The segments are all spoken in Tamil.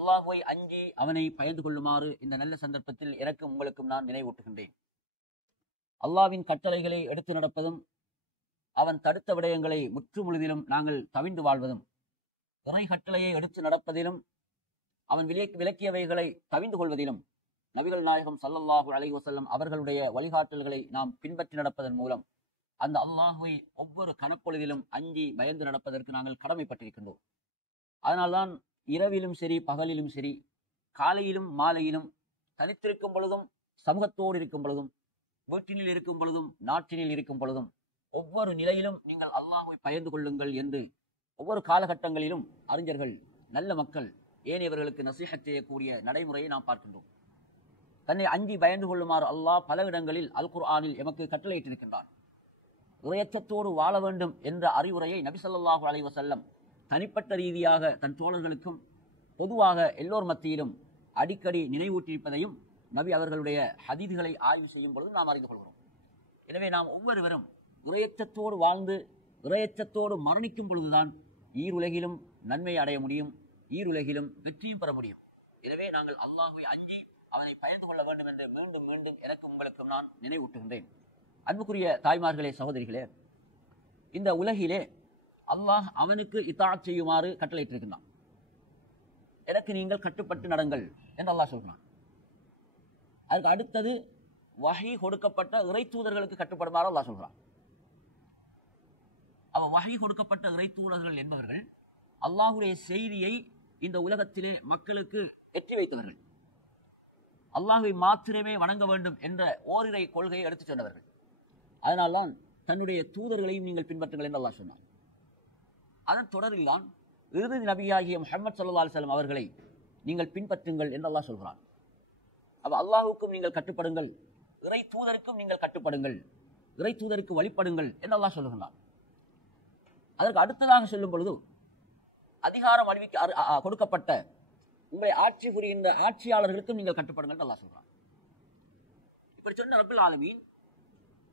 அல்லாஹ்வை அஞ்சி அவனை பயந்து கொள்ளுமாறு இந்த நல்ல சந்தர்ப்பத்தில் எனக்கும் உங்களுக்கும் நான் நினைவூட்டுகின்றேன். அல்லாஹ்வின் கட்டளைகளை எடுத்து நடப்பதும் அவன் தடுத்த விடயங்களை முற்று முழுதிலும் நாங்கள் தவிந்து வாழ்வதும், இறை கட்டளையை எடுத்து நடப்பதிலும் அவன் விலக்கியவைகளை தவிந்து கொள்வதிலும் நபிகள் நாயகம் ஸல்லல்லாஹு அலைஹி வஸல்லம் அவர்களுடைய வழிகாட்டல்களை நாம் பின்பற்றி நடப்பதன் மூலம் அந்த அல்லாஹ்வை ஒவ்வொரு கணப்பொழுதிலும் அஞ்சி பயந்து நடப்பதற்கு நாங்கள் கடமைப்பட்டிருக்கின்றோம். அதனால்தான் இரவிலும் சரி பகலிலும் சரி, காலையிலும் மாலையிலும், தனித்திருக்கும் பொழுதும் சமூகத்தோடு இருக்கும் பொழுதும், வீட்டினில் இருக்கும் பொழுதும் நாட்டினில் இருக்கும் பொழுதும், ஒவ்வொரு நிலையிலும் நீங்கள் அல்லாஹ்வை பயந்து கொள்ளுங்கள் என்று ஒவ்வொரு காலகட்டங்களிலும் அறிஞர்கள், நல்ல மக்கள் ஏனையவர்களுக்கு நசீஹத் செய்யக்கூடிய நடைமுறையை நாம் பார்க்கின்றோம். தன்னை அஞ்சி பயந்து கொள்ளுமாறு அல்லாஹ் பல இடங்களில் அல் குர்ஆனில் எமக்கு கட்டளையிட்டிருக்கின்றான். இறையச்சத்தோடு வாழ வேண்டும் என்ற அறிவுரையை நபி ஸல்லல்லாஹு அலைஹி வஸல்லம் தனிப்பட்ட ரீதியாக தன் தோழர்களுக்கும் பொதுவாக எல்லோர் மத்தியிலும் அடிக்கடி நினைவூட்டியிருப்பதையும் நபி அவர்களுடைய ஹதீதுகளை ஆய்வு செய்யும் பொழுது நாம் அறிந்து கொள்கிறோம். எனவே நாம் ஒவ்வொருவரும் இறையச்சத்தோடு வாழ்ந்து இறையச்சத்தோடு மரணிக்கும் பொழுதுதான் ஈருலகிலும் நன்மை அடைய முடியும், ஈருலகிலும் வெற்றியும் பெற முடியும். எனவே நாங்கள் அல்லாஹ்வை அஞ்சி அவனை பயந்து கொள்ள வேண்டும் என்று மீண்டும் மீண்டும் எனக்கு உங்களுக்கும் நான் நினைவூட்டுகின்றேன். அன்புக்குரிய தாய்மார்களே, சகோதரிகளே, இந்த உலகிலே அல்லாஹ் அவனுக்கு இத்தாஅத் செய்யுமாறு கட்டளையிட்டிருக்கின்றான். எனக்கு நீங்கள் கட்டுப்பட்டு நடங்கள் என்று அல்லாஹ் சொல்கிறான். அதுக்கு அடுத்தது வஹி கொடுக்கப்பட்ட இறை தூதர்களுக்கு கட்டுப்படுமாறு அல்லாஹ் சொல்கிறான். அவன் வஹி கொடுக்கப்பட்ட இறை தூதர்கள் என்பவர்கள் அல்லாஹுடைய செய்தியை இந்த உலகத்திலே மக்களுக்கு எட்டி வைத்தவர்கள், அல்லாஹ்வை மாத்திரமே வணங்க வேண்டும் என்ற ஓரிரை கொள்கையை எடுத்துச் சொன்னவர்கள். அதனால்தான் தன்னுடைய தூதர்களையும் நீங்கள் பின்பற்றுங்கள் என்று அல்லாஹ் சொன்னார். அதன் தொடரில்தான் இறுதி நபியாகிய முஹம்மது ஸல்லல்லாஹு அலைஹி வஸல்லம் அவர்களை நீங்கள் பின்பற்றுங்கள் என்று அல்லாஹ் சொல்கிறான். அப்ப அல்லாஹ்வுக்கும் நீங்கள் கட்டுப்படுங்கள், இறை தூதருக்கும் நீங்கள் கட்டுப்படுங்கள், இறை தூதருக்கு வழிபடுங்கள் என்று அல்லாஹ் சொல்லுகிறான். அதற்கு அடுத்ததாக சொல்லும் பொழுது அதிகாரம் கொடுக்கப்பட்ட உங்களை ஆட்சி புரிகின்ற ஆட்சியாளர்களுக்கும் நீங்கள் கட்டுப்படுங்கள் என்று அல்லாஹ் சொல்கிறான். இப்படி சொன்ன ரப்பல் ஆலமீன்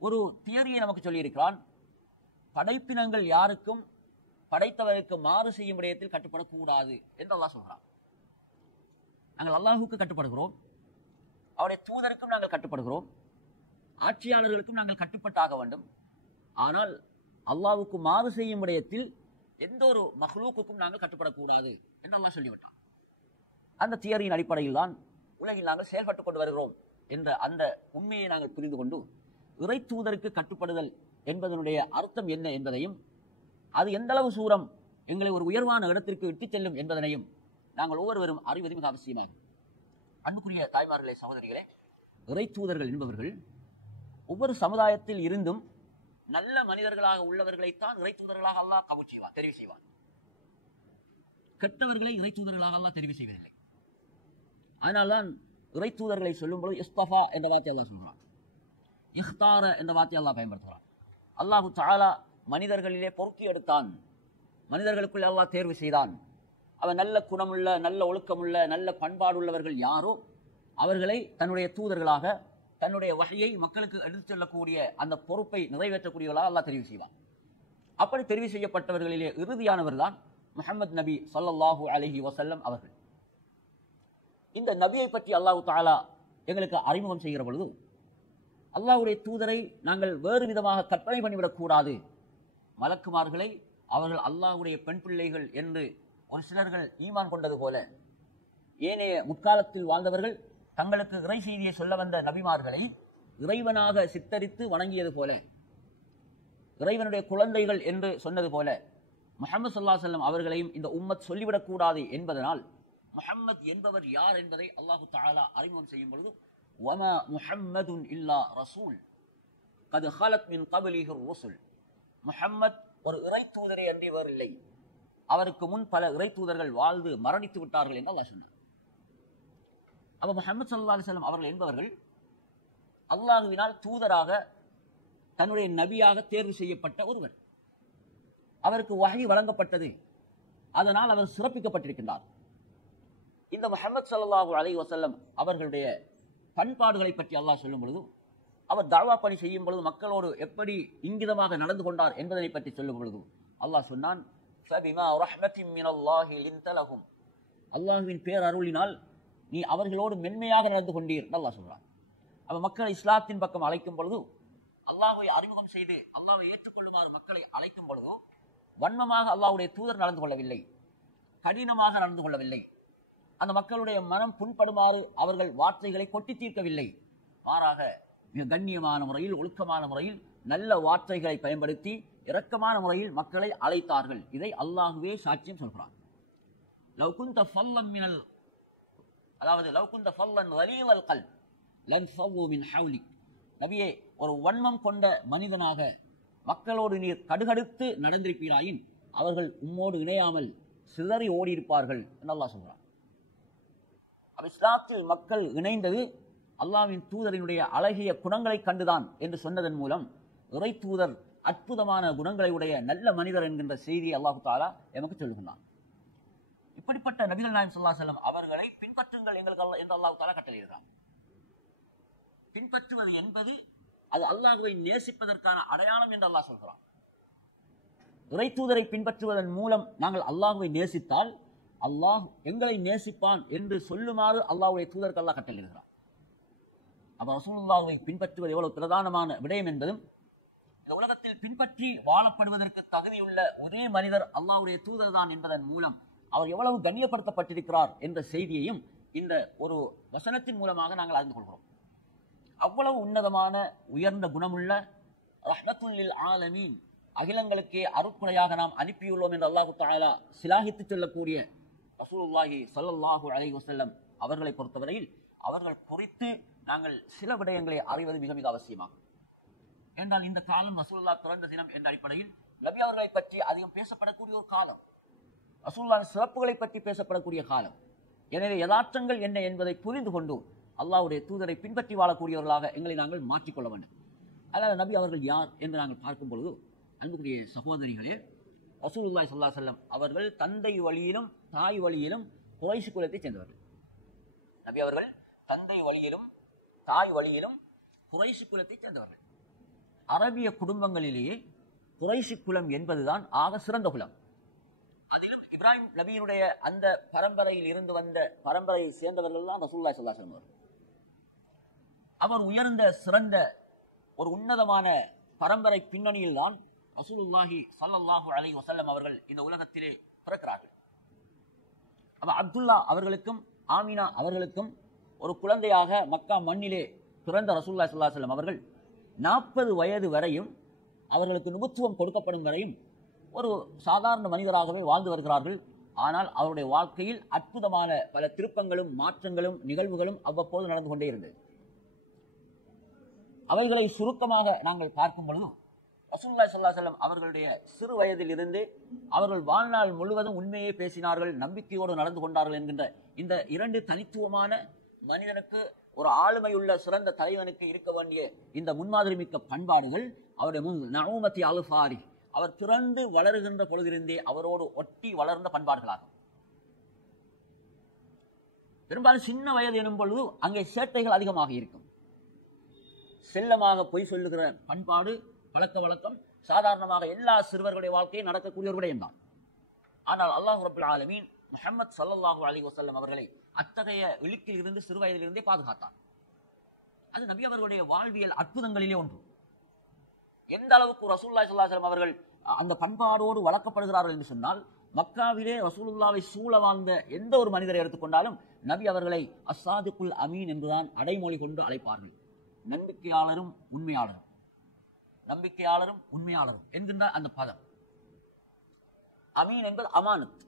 ஒரு தியரியை நமக்கு சொல்லியிருக்கிறான். படைப்பினங்கள் யாருக்கும் படைத்தவருக்கு மாறு செய்யும் விடயத்தில் கட்டுப்படக்கூடாது என்று அல்லாஹ் சொல்கிறான். நாங்கள் அல்லாஹுக்கு கட்டுப்படுகிறோம், அவருடைய தூதருக்கும் நாங்கள் கட்டுப்படுகிறோம், ஆட்சியாளர்களுக்கும் நாங்கள் கட்டுப்பட்டாக வேண்டும். ஆனால் அல்லாஹ்வுக்கு மாறு செய்யும் விடயத்தில் எந்த ஒரு மஹ்லூக்குக்கும் நாங்கள் கட்டுப்படக்கூடாது என்று அல்லாஹ் சொல்லிவிட்டான். அந்த தியரியின் அடிப்படையில் தான் உலகில் நாங்கள் செயல்பட்டுக் கொண்டு வருகிறோம் என்ற அந்த உண்மையை நாங்கள் புரிந்து கொண்டு இறை தூதருக்கு கட்டுப்படுதல் என்பதனுடைய அர்த்தம் என்ன என்பதையும், அது எந்த அளவு சூரம் எங்களை ஒரு உயர்வான இடத்திற்கு இட்டுச் செல்லும் என்பதனையும் நாங்கள் ஒவ்வொருவரும் அறிவது மிக அவசியமாகும். அன்புக்குரிய தாய்மார்களே, சகோதரிகளே, இறை தூதர்கள் என்பவர்கள் ஒவ்வொரு சமுதாயத்தில் இருந்தும் நல்ல மனிதர்களாக உள்ளவர்களைத்தான் இறை தூதர்களாக அல்லாஹ் கபூல் செய்வான், தெரிவு செய்வான். கெட்டவர்களை இறை தூதர்களாக அல்லாஹ் தெரிவு செய்வதில்லை. அதனால்தான் இறை தூதர்களை சொல்லும் பொழுது இஸ்தஃபா என்ற வார்த்தை அல்லாஹ் சொல்கிறான், இஹ்தார என்ற வார்த்தை அல்லாஹ் பயன்படுத்துகிறான். அல்லாஹு தஆலா மனிதர்களிலே பொறுக்கி எடுத்தான், மனிதர்களுக்குள் அல்லாஹ் தேர்வு செய்தான். அவன் நல்ல குணமுள்ள, நல்ல ஒழுக்கமுள்ள, நல்ல பண்பாடுள்ளவர்கள் யாரோ அவர்களை தன்னுடைய தூதர்களாக, தன்னுடைய வஹையை மக்களுக்கு எடுத்துச் செல்லக்கூடிய அந்த பொறுப்பை நிறைவேற்றக்கூடியவர்களாக அல்லாஹ் தெரிவு செய்வான். அப்படி தெரிவு செய்யப்பட்டவர்களிலே இறுதியானவர் தான் முஹம்மது நபி ஸல்லல்லாஹு அலைஹி வஸல்லம் அவர்கள். இந்த நபியை பற்றி அல்லாஹு தஆலா எங்களுக்கு அறிமுகம் செய்கிற பொழுது அல்லாஹ்வுடைய தூதரை நாங்கள் வேறு விதமாக கற்பனை பண்ணிவிடக் கூடாது. மலக்குமார்களை அவர்கள் அல்லாஹ்வுடைய பெண் பிள்ளைகள் என்று ஒரு சிலர்கள் ஈமான் கொண்டது போல, ஏனைய முற்காலத்தில் வாழ்ந்தவர்கள் தங்களுக்கு இறை செய்தியை சொல்ல வந்த நபிமார்களை இறைவனாக சித்தரித்து வணங்கியது போல, இறைவனுடைய குழந்தைகள் என்று சொன்னது போல முஹம்மது ஸல்லல்லாஹு அலைஹி வஸல்லம் அவர்களையும் இந்த உம்மத் சொல்லிவிடக்கூடாது என்பதனால் முஹம்மது என்பவர் யார் என்பதை அல்லாஹு தஆலா அறிமுகம் செய்யும் பொழுது வமா முஹம்மதுன் இல்லா ரசூல் கத் ஹலத் மின் கப்லிஹி ருசுல், முஹம்மத் ஒரு இறை தூதரை அன்றி வேறு இல்லை, அவருக்கு முன் பல இறை தூதர்கள் வாழ்ந்து மரணித்து விட்டார்கள் என்று அல்லாஹ் சொன்னார். அப்ப முஹம்மது ஸல்லல்லாஹு அலைஹி வஸல்லம் அவர்கள் என்பவர்கள் அல்லாஹ்வினால் தூதராக, தன்னுடைய நபியாக தேர்வு செய்யப்பட்ட ஒருவர். அவருக்கு வஹி வழங்கப்பட்டது, அதனால் அவர் சிறப்பிக்கப்பட்டிருக்கின்றார். இந்த முஹம்மது ஸல்லல்லாஹு அலைஹி வஸல்லம் அவர்களுடைய பண்பாடுகளை பற்றி அல்லாஹ் சொல்லும் பொழுது, அவர் தாவா பணி செய்யும் பொழுது மக்களோடு எப்படி இங்கிதமாக நடந்து கொண்டார் என்பதை பற்றி சொல்லும் பொழுது அல்லாஹ் சொன்னான், ஃபபிமா ரஹ்மத்தின் மினல்லாஹி லின்த லஹும் அல்லாஹுவின் பேரருளினால் நீ அவர்களோடு மென்மையாக நடந்து கொண்டீர் அல்லாஹ் சொல்றான். அப்ப மக்களை இஸ்லாத்தின் பக்கம் அழைக்கும் பொழுது, அல்லாஹ்வை அறிமுகம் செய்து அல்லாஹ்வை ஏற்றுக்கொள்ளுமாறு மக்களை அழைக்கும் பொழுது வன்மமாக அல்லாஹ்வுடைய தூதர் நடந்து கொள்ளவில்லை, கடினமாக நடந்து கொள்ளவில்லை. அந்த மக்களுடைய மனம் புண்படுமாறு அவர்கள் வார்த்தைகளை கொட்டி தீர்க்கவில்லை. மாறாக மிக கண்ணியமான முறையில், ஒழுக்கமான முறையில், நல்ல வார்த்தைகளை பயன்படுத்தி இரக்கமான முறையில் மக்களை அழைத்தார்கள். இதை அல்லாஹ்வே சாட்சியம் சொல்கிறான். லவ் குன்த ஃபல்லன் மினல், அதாவது லவ் குன்த ஃபல்லன் கலீலல் கல்ப் லன் ஃபவ்வு மின் ஹவ்லிக். நபியே, ஒரு வன்மம் கொண்ட மனிதனாக மக்களோடு நீர் கடுகடுத்து நடந்திருப்பீராயின் அவர்கள் உம்மோடு இணையாமல் சிதறி ஓடியிருப்பார்கள் என்று அல்லாஹ் சொல்கிறான். இஸ்லாத்தில் மக்கள் இணைந்தது அல்லாஹ்வின் தூதரினுடைய அழகிய குணங்களை கண்டுதான் என்று சொன்னதன் மூலம் இறை தூதர் அற்புதமான குணங்களை உடைய நல்ல மனிதர் என்கின்ற செய்தியை அல்லாஹு தஆலா எமக்கு சொல்லுகிறான். இப்படிப்பட்ட நபிகள் நாயகம் ஸல்லல்லாஹு அலைஹி வஸல்லம் அவர்களை பின்பற்றுங்கள் எங்களுக்கு என்று அல்லாஹு தஆலா கட்டளையிடுகிறான். பின்பற்றுவது என்பது அது அல்லாஹ்வை நேசிப்பதற்கான அடையாளம் என்று அல்லாஹ் சொல்கிறான். இறை தூதரை பின்பற்றுவதன் மூலம் நாங்கள் அல்லாஹ்வை நேசித்தால் அல்லாஹ் எங்களை நேசிப்பான் என்று சொல்லுமாறு அல்லாஹ்வுடைய தூதருக்கு அல்லாஹ் கட்டளையிடுகிறான். அப்ப ரசூலுல்லாஹ்வை பின்பற்றுவது எவ்வளவு பிரதானமான விடயம் என்பதும், இந்த உலகத்தில் பின்பற்றி வாழப்படுவதற்கு தகுதியுள்ள ஒரே மனிதர் அல்லாஹ்வுடைய தூதர் தான் என்பதன் மூலம் அவர் எவ்வளவு கண்ணியப்படுத்தப்பட்டிருக்கிறார் என்ற செய்தியையும் இந்த ஒரு வசனத்தின் மூலமாக நாங்கள் அறிந்து கொள்கிறோம். அவ்வளவு உன்னதமான உயர்ந்த குணமுள்ள ரஹ்மத்துல் லில் ஆலமீன், அகிலங்களுக்கே அருட்குறையாக நாம் அனுப்பியுள்ளோம் என்று அல்லாஹு தஆலா சிலாகித்து சொல்லக்கூடிய ரசூலுல்லாஹி ஸல்லல்லாஹு அலைஹி வஸல்லம் அவர்களை பொறுத்தவரையில் அவர்கள் குறித்து நாங்கள் சில விடயங்களை அறிவது மிக மிக அவசியமாகும். என்றால் இந்த காலம் ரசூலுல்லாஹ் பிறந்த தினம் என்ற அடிப்படையில் நபி அவர்களை பற்றி அதிகம் பேசப்படக்கூடிய ஒரு காலம், ரசூலுல்லாஹின் சிறப்புகளை பற்றி பேசப்படக்கூடிய காலம். எனவே யதார்த்தங்கள் என்ன என்பதை புரிந்து கொண்டு அல்லாஹ்வுடைய தூதரை பின்பற்றி வாழக்கூடியவர்களாக எங்களை நாங்கள் மாற்றிக்கொள்ள வேண்டும். அதனால் நபி அவர்கள் யார் என்று நாங்கள் பார்க்கும் பொழுது, அன்புக்குரிய சகோதரிகளே, ரசூலுல்லாஹி ஸல்லல்லாஹு அலைஹி வஸல்லம் அவர்கள் தந்தை வழியிலும் தாய் வழியிலும் குறைஷ் குலத்தைச் சேர்ந்தவர்கள். நபி அவர்கள் தந்தை வழியிலும் தாய் வழியிலும் குறைஷ் குலத்தைச் சேர்ந்தவர்கள். அரபிய குடும்பங்களிலேயே குறைஷ் குலம் என்பதுதான் ஆக சிறந்த குலம். அதிலும் இப்ராஹிம் நபியினுடைய அந்த பரம்பரையில் இருந்து வந்த பரம்பரையை சேர்ந்தவர்கள் தான் ரசூலுல்லாஹி ஸல்லல்லாஹு அலைஹி வஸல்லம். அவர் உயர்ந்த சிறந்த ஒரு உன்னதமான பரம்பரை பின்னணியில் தான் ரசூலுல்லாஹி ஸல்லல்லாஹு அலைஹி வஸல்லம் அவர்கள் இந்த உலகத்திலே பிறக்கிறார்கள். அப்ப அப்துல்லா அவர்களுக்கும் ஆமினா அவர்களுக்கும் ஒரு குழந்தையாக மக்கா மண்ணிலே பிறந்த ரசூலுல்லாஹி ஸல்லல்லாஹு அலைஹி வஸல்லம் அவர்கள் 40 வயது வரையும், அவர்களுக்கு நுபுத்துவம் கொடுக்கப்படும் வரையும் ஒரு சாதாரண மனிதராகவே வாழ்ந்து வருகிறார்கள். ஆனால் அவருடைய வாழ்க்கையில் அற்புதமான பல திருப்பங்களும் மாற்றங்களும் நிகழ்வுகளும் அவ்வப்போது நடந்து கொண்டே இருந்தது. அவைகளை சுருக்கமாக நாங்கள் பார்க்கும் பொழுது, ரசூலுல்லாஹி ஸல்லல்லாஹு அலைஹி வஸல்லம் அவர்களுடைய சிறு வயதில் இருந்து அவர்கள் வாழ்நாள் முழுவதும் உண்மையே பேசினார்கள், நம்பிக்கையோடு நடந்து கொண்டார்கள் என்கின்ற இந்த இரண்டு தனித்துவமான மனிதனுக்கு, ஒரு ஆளுமையுள்ள சிறந்த தலைவனுக்கு இருக்க வேண்டிய இந்த முன்மாதிரி மிக்க பண்பாடுகள் அவருடைய நஅூமத்தி அல்ஃபாரி, அவர் பிறந்து வளருகின்ற பொழுதிலிருந்தே அவரோடு ஒட்டி வளர்ந்த பண்பாடுகளாகும். பெரும்பாலும் சின்ன வயது எனும் பொழுது அங்கே சேட்டைகள் அதிகமாக இருக்கும். செல்லமாக பொய் சொல்லுகிற பண்பாடு, பழக்க வழக்கம் சாதாரணமாக எல்லா சிறுவர்களுடைய வாழ்க்கையும் நடக்கக்கூடிய ஒரு விடயம்தான். ஆனால் அல்லாஹ் ரப்பல் ஆலமீன் முஹம்மது ஸல்லல்லாஹு அலைஹி வஸல்லம் அவர்களை அத்தகைய இழுக்கில் இருந்து சிறு வயதிலிருந்தே பாதுகாத்தார். அது நபி அவர்களுடைய வாழ்வியல் அற்புதங்களிலே ஒன்று. எந்த அளவுக்கு ரசூலுல்லாஹி ஸல்லல்லாஹு அலைஹி வஸல்லம் அவர்கள் அந்த பண்பாடோடு வளர்க்கப்படுகிறார்கள் என்று சொன்னால், மக்காவிலே ரசூலுல்லாஹ்வை சூழ வாழ்ந்த எந்த ஒரு மனிதரை எடுத்துக்கொண்டாலும் நபி அவர்களை அஸ்ஸாதிகுல் அமீன் என்றுதான் அடைமொழி கொண்டு அழைப்பார்கள். நம்பிக்கையாளரும் உண்மையாளரும், நம்பிக்கையாளரும் உண்மையாளரும் என்கின்ற அந்த பதம். அமீன் என்பது அமானத்,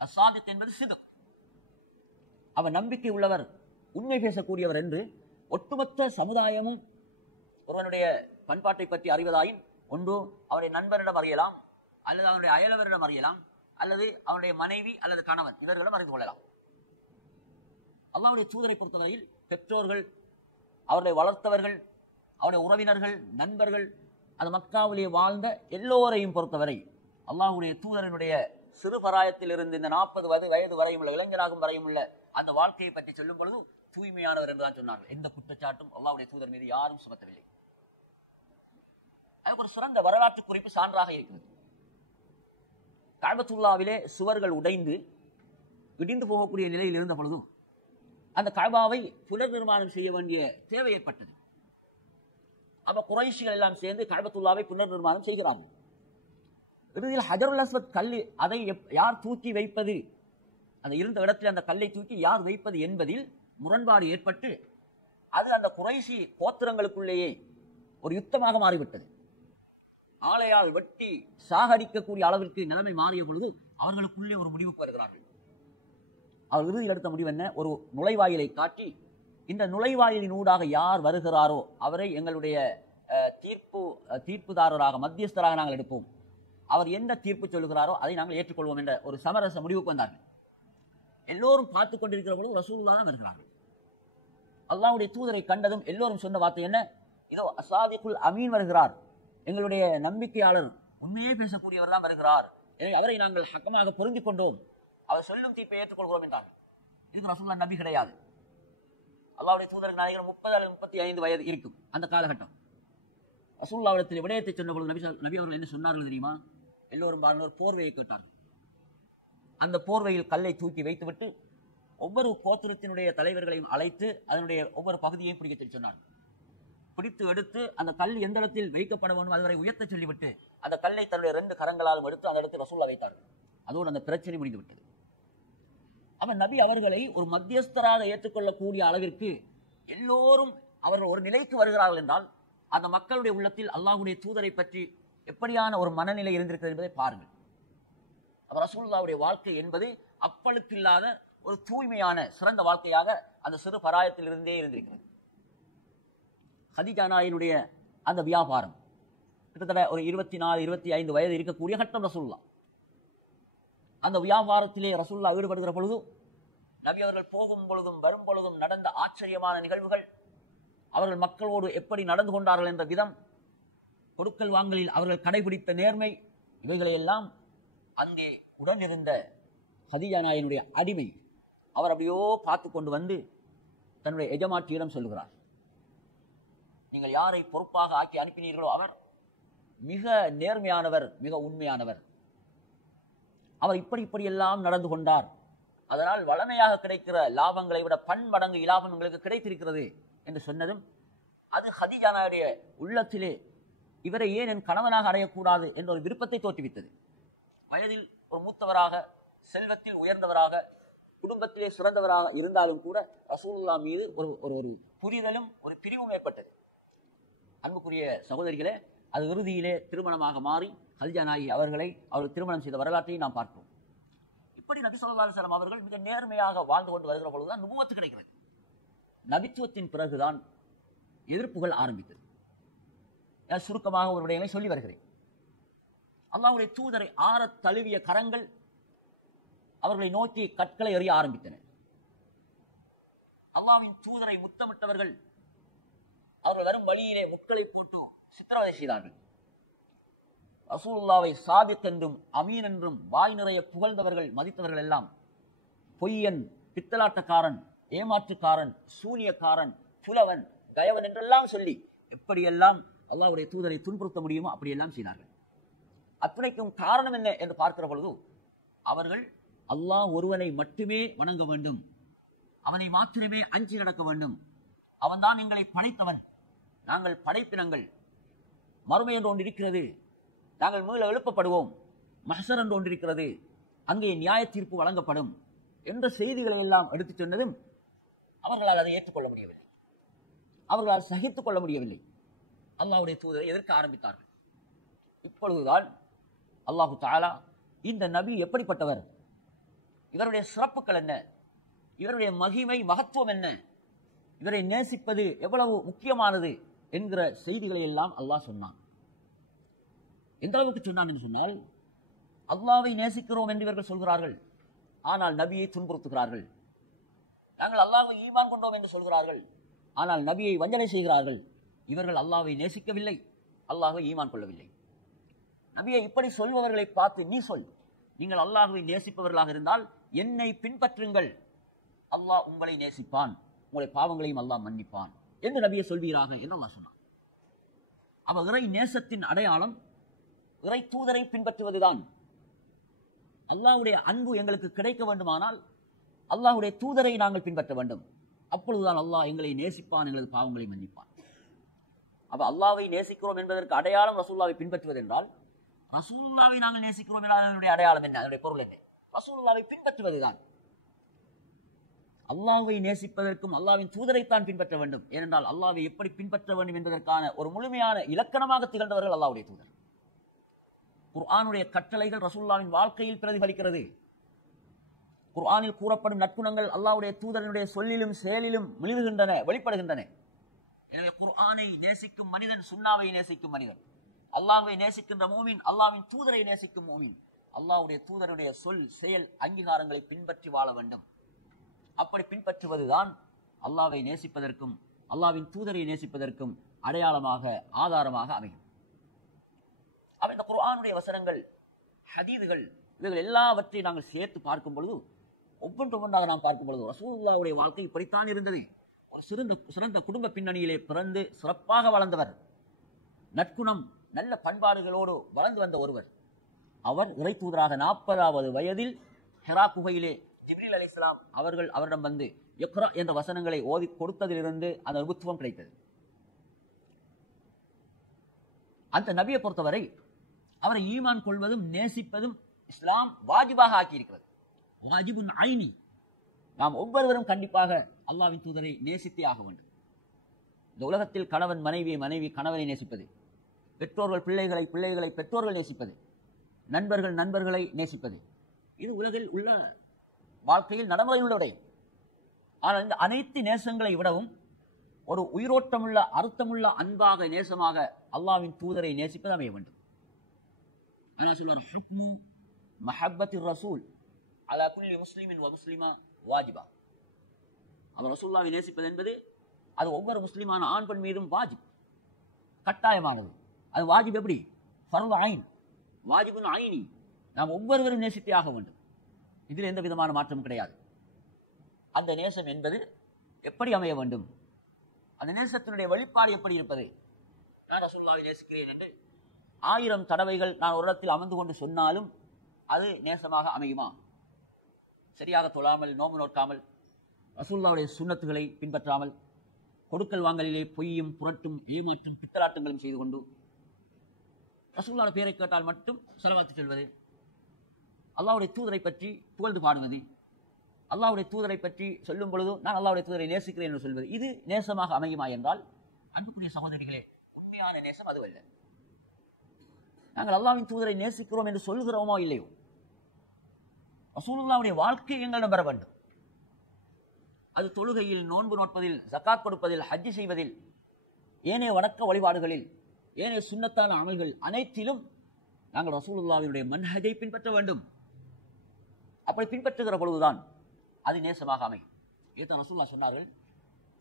அஸ்ஸாதிக் என்பது சிதக். அவர் நம்பிக்கை உள்ளவர், உண்மை பேசக்கூடியவர் என்று ஒட்டுமொத்த சமுதாயமும் ஒருவனுடைய பண்பாட்டை பற்றி அறிவதாயின், ஒன்று அவருடைய நண்பரிடம் அறியலாம், அல்லது அவனுடைய அயலவரிடம் அறியலாம், அல்லது அவனுடைய மனைவி அல்லது கணவன் இவர்களிடம் அறிந்து கொள்ளலாம். அல்லாஹ்வுடைய தூதரை பொறுத்தவரையில் பெற்றோர்கள், அவர்களை வளர்த்தவர்கள், அவருடைய உறவினர்கள், நண்பர்கள், அந்த மக்காவிலே வாழ்ந்த எல்லோரையும் பொறுத்தவரை அல்லாஹ்வுடைய தூதரினுடைய சிறு பராயத்தில் இருந்து இந்த 40 வயது வரையும் உள்ள இளைஞராகும் வரையும் உள்ள அந்த வாழ்க்கையை பற்றி சொல்லும் பொழுது தூய்மையானவர் என்றுதான் சொன்னார்கள். எந்த குற்றச்சாட்டும் அல்லாஹ்வுடைய தூதர் மீது யாரும் சுமத்தவில்லை. அதுக்கு ஒரு சிறந்த வரலாற்று குறிப்பு சான்றாக இருக்கிறது. கஅபத்துல்லாவிலே சுவர்கள் உடைந்து இடிந்து போகக்கூடிய நிலையில் இருந்த பொழுது அந்த கஅபாவை புனர் நிர்மாணம் செய்ய வேண்டிய தேவை ஏற்பட்டது. அப்ப குறைஷிகள் எல்லாம் சேர்ந்து கஅபத்துல்லாவை புனர் நிர்மாணம் செய்கிறார்கள். இறுதியில் ஹஜருல் அஸ்வத் கல் அதை யார் தூக்கி வைப்பது, அந்த இருந்த இடத்தில் அந்த கல்லை தூக்கி யார் வைப்பது என்பதில் முரண்பாடு ஏற்பட்டு அது அந்த குறைஷி கோத்திரங்களுக்குள்ளேயே ஒரு யுத்தமாக மாறிவிட்டது. ஆலையால் வெட்டி சாகடிக்கக்கூடிய அளவிற்கு நிலைமை மாறிய பொழுது அவர்களுக்குள்ளே ஒரு முடிவுக்கு வருகிறார்கள். அவர் இறுதியில் எடுத்த முடிவு என்ன? ஒரு நுழைவாயிலை காட்டி இந்த நுழைவாயிலின் ஊடாக யார் வருகிறாரோ அவரை எங்களுடைய தீர்ப்புதாரராக மத்தியஸ்தராக நாங்கள் எடுப்போம், அவர் எந்த தீர்ப்பு சொல்லுகிறாரோ அதை நாங்கள் ஏற்றுக்கொள்வோம் என்ற ஒரு சமரச முடிவுக்கு வந்தார்கள். எல்லோரும் பார்த்து கொண்டிருக்கிற பொழுது ரசூலுல்லாஹ் தான் வருகிறார்கள். அல்லாஹ்வுடைய தூதரை கண்டதும் எல்லோரும் சொன்ன வார்த்தை என்ன? இதோ அஸாதிகுல் அமீன் வருகிறார், எங்களுடைய நம்பிக்கையாளர், உண்மையே பேசக்கூடியவர் தான் வருகிறார், எனவே அவரை நாங்கள் ஹக்கமாக பொருந்திக் கொண்டோம், அவர் சொல்லும் தீர்ப்பை ஏற்றுக்கொள்கிறோம் என்றார். இதுக்கு ரசூலுல்லாஹ் நபி கிடையாது. அல்லாஹ்வுடைய தூதருக்கு நாளைக்கு 30 அல்லது 35 வயது இருக்கும் அந்த காலகட்டம். ரசூலுல்லாஹ்விடத்தில் விடயத்தை சொன்ன பொழுது நபி அவர்கள் என்ன சொன்னார்கள் தெரியுமா? எல்லோரும் பாருங்கள், ஒரு போர்வையை கேட்டார்கள். அந்த போர்வையில் கல்லை தூக்கி வைத்துவிட்டு ஒவ்வொரு கோத்திரத்தினுடைய தலைவர்களையும் அழைத்து அதனுடைய ஒவ்வொரு பகுதியையும் பிடிக்க சொன்னார். பிடித்து எடுத்து அந்த கல் எந்த இடத்தில் வைக்கப்பட வேண்டும் அதுவரை உயர்த்த சொல்லிவிட்டு அந்த கல்லை தன்னுடைய 2 கரங்களாலும் எடுத்து அந்த இடத்தில் ரசூலுல்லாஹ் வைத்தார்கள். அதோடு அந்த பிரச்சனை முடிந்துவிட்டது. அவன் நபி அவர்களை ஒரு மத்தியஸ்தராக ஏற்றுக்கொள்ளக்கூடிய அளவிற்கு எல்லோரும் அவர்கள் ஒரு நிலைக்கு வருகிறார்கள் என்றால் அந்த மக்களுடைய உள்ளத்தில் அல்லாஹ்வுடைய தூதரை பற்றி எப்படியான ஒரு மனநிலை இருந்திருக்கிறது என்பதை பாருங்கள். அவர் ரசூலுல்லாஹ்வுடைய வாழ்க்கை என்பது அப்பழுக்கில்லாத ஒரு தூய்மையான சிறந்த வாழ்க்கையாக அந்த சிறு பராயத்தில் இருந்தே இருந்திருக்கிறது. ஹதீஜா நாயினுடைய அந்த வியாபாரம் கிட்டத்தட்ட ஒரு 24-25 வயது இருக்கக்கூடிய கட்டம் ரசூலுல்லாஹ். அந்த வியாபாரத்திலே ரசூலுல்லாஹ் ஈடுபடுகிற பொழுது நபி அவர்கள் போகும் பொழுதும் வரும் பொழுதும் நடந்த ஆச்சரியமான நிகழ்வுகள், அவர்கள் மக்களோடு எப்படி நடந்து கொண்டார்கள் என்ற விதம், கொடுக்கல் வாங்கலில் அவர்கள் கடைபிடித்த நேர்மை, இவைகளையெல்லாம் அங்கே உடனிருந்த ஹதீஜா நாயினுடைய அடிமை அவர் அப்படியோ பார்த்து கொண்டு வந்து தன்னுடைய எஜமாட்டியிடம் சொல்லுகிறார், நீங்கள் யாரை பொறுப்பாக ஆக்கி அனுப்பினீர்களோ அவர் மிக நேர்மையானவர், மிக உண்மையானவர், அவர் இப்படியெல்லாம் நடந்து கொண்டார், அதனால் வளமையாக கிடைக்கிற லாபங்களை விட பன்மடங்கு இலாபம் உங்களுக்கு கிடைத்திருக்கிறது என்று சொன்னதும் அது ஹதீஜா நாயுடைய உள்ளத்திலே இவரை ஏன் என் கணவனாக அடையக்கூடாது என்ற ஒரு விருப்பத்தை தோற்றுவித்தது. வயதில் ஒரு மூத்தவராக, செல்வத்தில் உயர்ந்தவராக, குடும்பத்திலே சிறந்தவராக இருந்தாலும் கூட ரசூலுல்லாஹ் மீது ஒரு புரிதலும் ஒரு பிரிவும் ஏற்பட்டது. அன்புக்குரிய சகோதரிகளே, அது இறுதியிலே திருமணமாக மாறி ஹதீஜா நாயகி அவர்களை அவர் திருமணம் செய்த வரலாற்றையும் நாம் பார்ப்போம். இப்படி நபி ஸல்லல்லாஹு அலைஹி வஸல்லம் அவர்கள் மிக நேர்மையாக வாழ்ந்து கொண்டு வருகிற பொழுதுதான் நுபுவத்து கிடைக்கிறது. நபித்துவத்தின் பிறகுதான் எதிர்ப்புகள் ஆரம்பித்தது. சுருக்கமாக ஒரு விடயங்களை சொல்லி வருகிறேன். அல்லாஹ்வுடைய தூதரை ஆறத் தழுவிய கரங்கள் அவர்களை நோக்கி கற்களை எறிய ஆரம்பித்தன. அல்லாஹ்வின் தூதரை முத்தமிட்டவர்கள் அவர்கள் வரும் வழியிலே முட்களை போட்டு சித்திரவதை செய்தார்கள். ரசூலுல்லாஹ்வை சாதிக் என்றும் அமீன் என்றும் வாய் நிறைய புகழ்ந்தவர்கள், மதித்தவர்கள் எல்லாம் பொய்யன், பித்தலாட்டக்காரன், ஏமாற்றுக்காரன், சூனியக்காரன், புலவன், கயவன் என்றெல்லாம் சொல்லி எப்படியெல்லாம் அல்லாஹ்வுடைய தூதரை துன்புறுத்த முடியுமோ அப்படியெல்லாம் செய்தார்கள். அத்துணைக்கும் காரணம் என்ன என்று பார்க்கிற பொழுது அவர்கள் அல்லாஹ் ஒருவனை மட்டுமே வணங்க வேண்டும், அவனை மாத்திரமே அஞ்சி நடக்க வேண்டும், அவன்தான் எங்களை படைத்தவன், நாங்கள் படைப்பினங்கள், மறுமை என்று ஒன்று இருக்கிறது, நாங்கள் மீள எழுப்பப்படுவோம், மஹ்ஷர் என்று ஒன்று இருக்கிறது, அங்கே நியாய தீர்ப்பு வழங்கப்படும் என்ற செய்திகளை எல்லாம் எடுத்துச் சொன்னதும் அவர்களால் அதை ஏற்றுக்கொள்ள முடியவில்லை, அவர்களால் சகித்துக் கொள்ள முடியவில்லை. அல்லாஹ்வுடைய தூதரை எதிர்க்க ஆரம்பித்தார்கள். இப்பொழுதுதான் அல்லாஹு தஆலா இந்த நபி எப்படிப்பட்டவர், இவருடைய சிறப்புகள் என்ன, இவருடைய மகிமை மகத்துவம் என்ன, இவரை நேசிப்பது எவ்வளவு முக்கியமானது என்கிற செய்திகளை எல்லாம் அல்லாஹ் சொன்னான். எந்த அளவுக்கு சொன்னான் என்று சொன்னால், அல்லாஹ்வை நேசிக்கிறோம் என்று இவர்கள் சொல்கிறார்கள், ஆனால் நபியை துன்புறுத்துகிறார்கள். நாங்கள் அல்லாஹ்வை ஈமான் கொண்டோம் என்று சொல்கிறார்கள், ஆனால் நபியை வஞ்சனை செய்கிறார்கள். இவர்கள் அல்லாஹ்வை நேசிக்கவில்லை, அல்லாஹ்வை ஈமான் கொள்ளவில்லை. நபியை இப்படி சொல்பவர்களை பார்த்து நீ சொல், நீங்கள் அல்லாஹ்வை நேசிப்பவர்களாக இருந்தால் என்னை பின்பற்றுங்கள், அல்லாஹ் உங்களை நேசிப்பான், உங்களுடைய பாவங்களையும் அல்லாஹ் மன்னிப்பான் என்று நபியை சொல்வீராக என்று அல்லாஹ் சொன்னான். அவ இறை நேசத்தின் அடையாளம் இறை தூதரை பின்பற்றுவதுதான். அல்லாஹ்வுடைய அன்பு எங்களுக்கு கிடைக்க வேண்டுமானால் அல்லாஹ்வுடைய தூதரை நாங்கள் பின்பற்ற வேண்டும். அப்பொழுதுதான் அல்லாஹ் எங்களை நேசிப்பான், எங்களது பாவங்களை மன்னிப்பான். அப்ப அல்லாஹ்வை நேசிக்கிறோம் என்பதற்கு அடையாளம் ரசூலுல்லாஹ்வை பின்பற்றுவது என்றால், ரசூலுல்லாஹ்வை நாங்கள் நேசிக்கிறோம் என்றால் அதனுடைய அடையாளம் என்ன? அதனுடைய பொருள் என்ன? ரசூலுல்லாஹ்வை பின்பற்றுவதுதான். அல்லாஹ்வை நேசிப்பதற்கும் அல்லாஹ்வின் தூதரைத்தான் பின்பற்ற வேண்டும். ஏனென்றால் அல்லாஹ்வை எப்படி பின்பற்ற வேண்டும் என்பதற்கான ஒரு முழுமையான இலக்கணமாக திகழ்ந்தவர்கள் அல்லாஹ்வுடைய தூதர். குர்ஆனுடைய கட்டளைகள் ரசூலுல்லாஹ்வின் வாழ்க்கையில் பிரதிபலிக்கிறது. குர்ஆனில் கூறப்படும் நற்குணங்கள் அல்லாஹ்வுடைய தூதரினுடைய சொல்லிலும் செயலிலும் மிளிர்கின்றன, வெளிப்படுகின்றன. எனவே குர்ஆனை நேசிக்கும் மனிதன் சுன்னாவை நேசிக்கும் மனிதன். அல்லாஹ்வை நேசிக்கின்ற மூமின் அல்லாஹ்வின் தூதரை நேசிக்கும் மூமின். அல்லாஹ்வுடைய தூதருடைய சொல் செயல் அங்கீகாரங்களை பின்பற்றி வாழ வேண்டும். அப்படி பின்பற்றுவதுதான் அல்லாஹ்வை நேசிப்பதற்கும் அல்லாஹ்வின் தூதரை நேசிப்பதற்கும் அடையாளமாக ஆதாரமாக அமையும். இந்த குர்ஆனுடைய வசனங்கள், ஹதீதுகள், இவைகள் எல்லாவற்றையும் நாங்கள் சேர்த்து பார்க்கும் பொழுது, ஒவ்வொன்றாக நாம் பார்க்கும் பொழுது ரசூலுல்லாஹ்வுடைய வாழ்க்கை இப்படித்தான் இருந்தது. ஒரு சிறந்த குடும்ப பின்னணியிலே பிறந்து சிறப்பாக வளர்ந்தவர், நற்குணம் நல்ல பண்பாடுகளோடு வளர்ந்து வந்த ஒருவர். அவர் இறை தூதராக 40வது வயதில் ஹிரா குகையிலே ஜிப்ரீல் அலைஹிஸ்ஸலாம் அவர்கள் அவரிடம் வந்து இக்ரா என்ற வசனங்களை ஓதி கொடுத்ததிலிருந்து அந்த அனுபவம் கிடைத்தது. அந்த நபியை பொறுத்தவரை அவரை ஈமான் கொள்வதும் நேசிப்பதும் இஸ்லாம் வாஜிபாக ஆக்கியிருக்கிறது. வாஜிபுன் ஐனி. நாம் ஒவ்வொருவரும் கண்டிப்பாக அல்லாஹ்வின் தூதரை நேசித்தே ஆக வேண்டும். இந்த உலகத்தில் கணவன் மனைவியை, மனைவி கணவனை நேசிப்பது, பெற்றோர்கள் பிள்ளைகளை, பிள்ளைகளை பெற்றோர்கள் நேசிப்பது, நண்பர்கள் நண்பர்களை நேசிப்பது, இது உலகில் உள்ள வாழ்க்கையில் நடைமுறையில் உள்ள விடயம். ஆனால் இந்த அனைத்து நேசங்களை விடவும் ஒரு உயிரோட்டமுள்ள அர்த்தமுள்ள அன்பாக நேசமாக அல்லாஹ்வின் தூதரை நேசிப்பது அமைய வேண்டும். ஆனால் சொல்வார், ஹுக்மு மஹப்பத்திர் ரசூல் அலா குல்லி முஸ்லிமின் வ முஸ்லிமா வாஜிபா. அவர் ரசூலுல்லாஹ்வை நேசிப்பது என்பது அது ஒவ்வொரு முஸ்லிமான ஆண் பெண் மீதும் வாஜிப், கட்டாயமானது. அது வாஜிப் எப்படி? ஃபர்து ஐன், வாஜிபுன் ஐனி. நாம் ஒவ்வொருவரும் நேசித்தே ஆக வேண்டும். இதில் எந்த விதமான மாற்றமும் கிடையாது. அந்த நேசம் என்பது எப்படி அமைய வேண்டும்? அந்த நேசத்தினுடைய வெளிப்பாடு எப்படி இருப்பது? நான் ரசூலுல்லாஹ்வை நேசிக்கிறேன் என்று 1000 தடவைகள் நான் ஒரு இடத்தில் அமர்ந்து கொண்டு சொன்னாலும் அது நேசமாக அமையுமா? சரியாக தொழாமல், நோம்பு நோக்காமல், ரசூலுல்லாஹ்வுடைய சுன்னத்துகளை பின்பற்றாமல், கொடுக்கல் வாங்கலிலே பொய்யும் புரட்டும் ஏமாற்றும் பித்தலாட்டங்களும் செய்து கொண்டு, ரசூலுல்லாஹ்வுடைய பெயரை கேட்டால் மட்டும் ஸலவாத்து சொல்வது, அல்லாஹ்வுடைய தூதரை பற்றி புகழ்ந்து பாடுவது, அல்லாஹ்வுடைய தூதரை பற்றி சொல்லும் பொழுது நான் அல்லாஹ்வுடைய தூதரை நேசிக்கிறேன் என்று சொல்வது, இது நேசமாக அமையுமா என்றால், அன்புக்குரிய சகோதரிகளே, உண்மையான நேசம் அதுவல்ல. நாங்கள் அல்லாஹ்வின் தூதரை நேசிக்கிறோம் என்று சொல்கிறோமோ இல்லையோ, ரசூலுல்லாஹ்வுடைய வாழ்க்கை எங்களிடம் பெற வேண்டும். அது தொழுகையில், நோன்பு நோட்பதில், ஜகாத் கொடுப்பதில், ஹஜ் செய்வதில், ஏனைய வணக்க வழிபாடுகளில், ஏனைய சுன்னத்தான அமல்கள் அனைத்திலும் நாங்கள் ரசூலுல்லாஹ்வுடைய மன்ஹஜை பின்பற்ற வேண்டும். அப்படி பின்பற்றுகிற பொழுதுதான் அது நேசமாக அமையும். இதுதான் ரசூலுல்லாஹ் சொன்னார்கள்,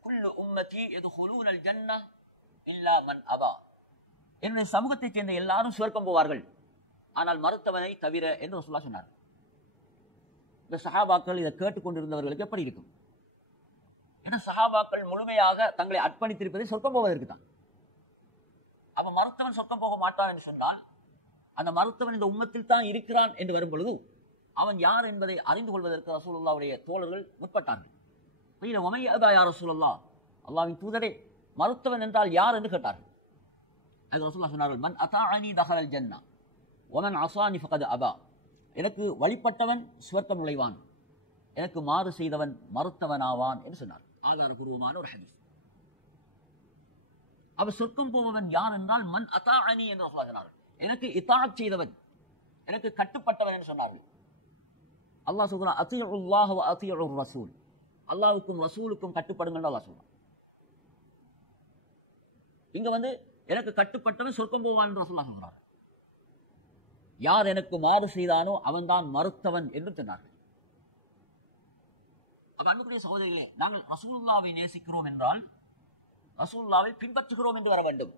குல்லு உம்மதி யதுகுலூனல் ஜன்னஹ் இல்லா மன் அபா. என்னுடைய சமூகத்தைச் சேர்ந்த எல்லாரும் சுவர்க்கம் போவார்கள், ஆனால் மறுத்தவனை தவிர என்று ரசூலுல்லாஹ் சொன்னார். இந்த சஹாபாக்கள் இதை கேட்டுக்கொண்டிருந்தவர்களுக்கு எப்படி இருக்கும்? ஏன்னா சஹாபாக்கள் முழுமையாக தங்களை அர்ப்பணித்திருப்பதை சொர்க்கம் போவதற்கு தான். அப்ப மறுத்தவன் சொர்க்கம் போக மாட்டான் என்று சொன்னால், அந்த மறுத்தவன் இந்த உம்மத்தில் தான் இருக்கிறான் என்று வரும் பொழுது அவன் யார் என்பதை அறிந்து கொள்வதற்கு ரசூலுல்லாஹ்வுடைய தோழர்கள் முற்பட்டார்கள். ரசூலுல்லாஹ், அல்லாஹ்வின் தூதரே, மறுத்தவன் என்றால் யார் என்று கேட்டார்கள். அது ரசூலுல்லாஹ் சொன்னார்கள், மன் அதாஅனி தஹலல் ஜன்னா வமன் அஸானி ஃபகத் அபா. எனக்கு வழிபட்டவன் சுவர்க்கம் நுழைவான், எனக்கு மாறு செய்தவன் மறுத்தவனாவான் என்று சொன்னார். ஆதாரபூர்வமான ஒரு ஹதீஸ். அவர் சொர்க்கம் போபவன் யார் என்றால் மன் அதாஅனி என்று ரசூலுல்லாஹ் சொன்னார்கள். எனக்கு இதாஅத் செய்தவன், எனக்கு கட்டுப்பட்டவன் என்று சொன்னார்கள். அல்லாஹ் சொல்றான், அத்தியுல்லாஹ வ அத்தியுர் ரசூல். அல்லாஹ்வுக்கும் ரசூலுக்கும் கட்டுப்படுங்கள் அல்லாஹ் சொல்றான். இங்க எனக்கு கட்டுப்பட்டவன் சொர்க்கம் போவான் என்று ரசூலுல்லாஹ் சொல்றார். யார் எனக்கு மாறு செய்தானோ அவன்தான் மறுத்தவன் என்று சொன்னார்கள். அன்புக்குரிய சகோதரிகளே, நாங்கள் ரசூலுல்லாஹ்வை நேசிக்கிறோம் என்றால் ரசூலுல்லாஹ்வை பின்பற்றுகிறோம் என்று வர வேண்டும்.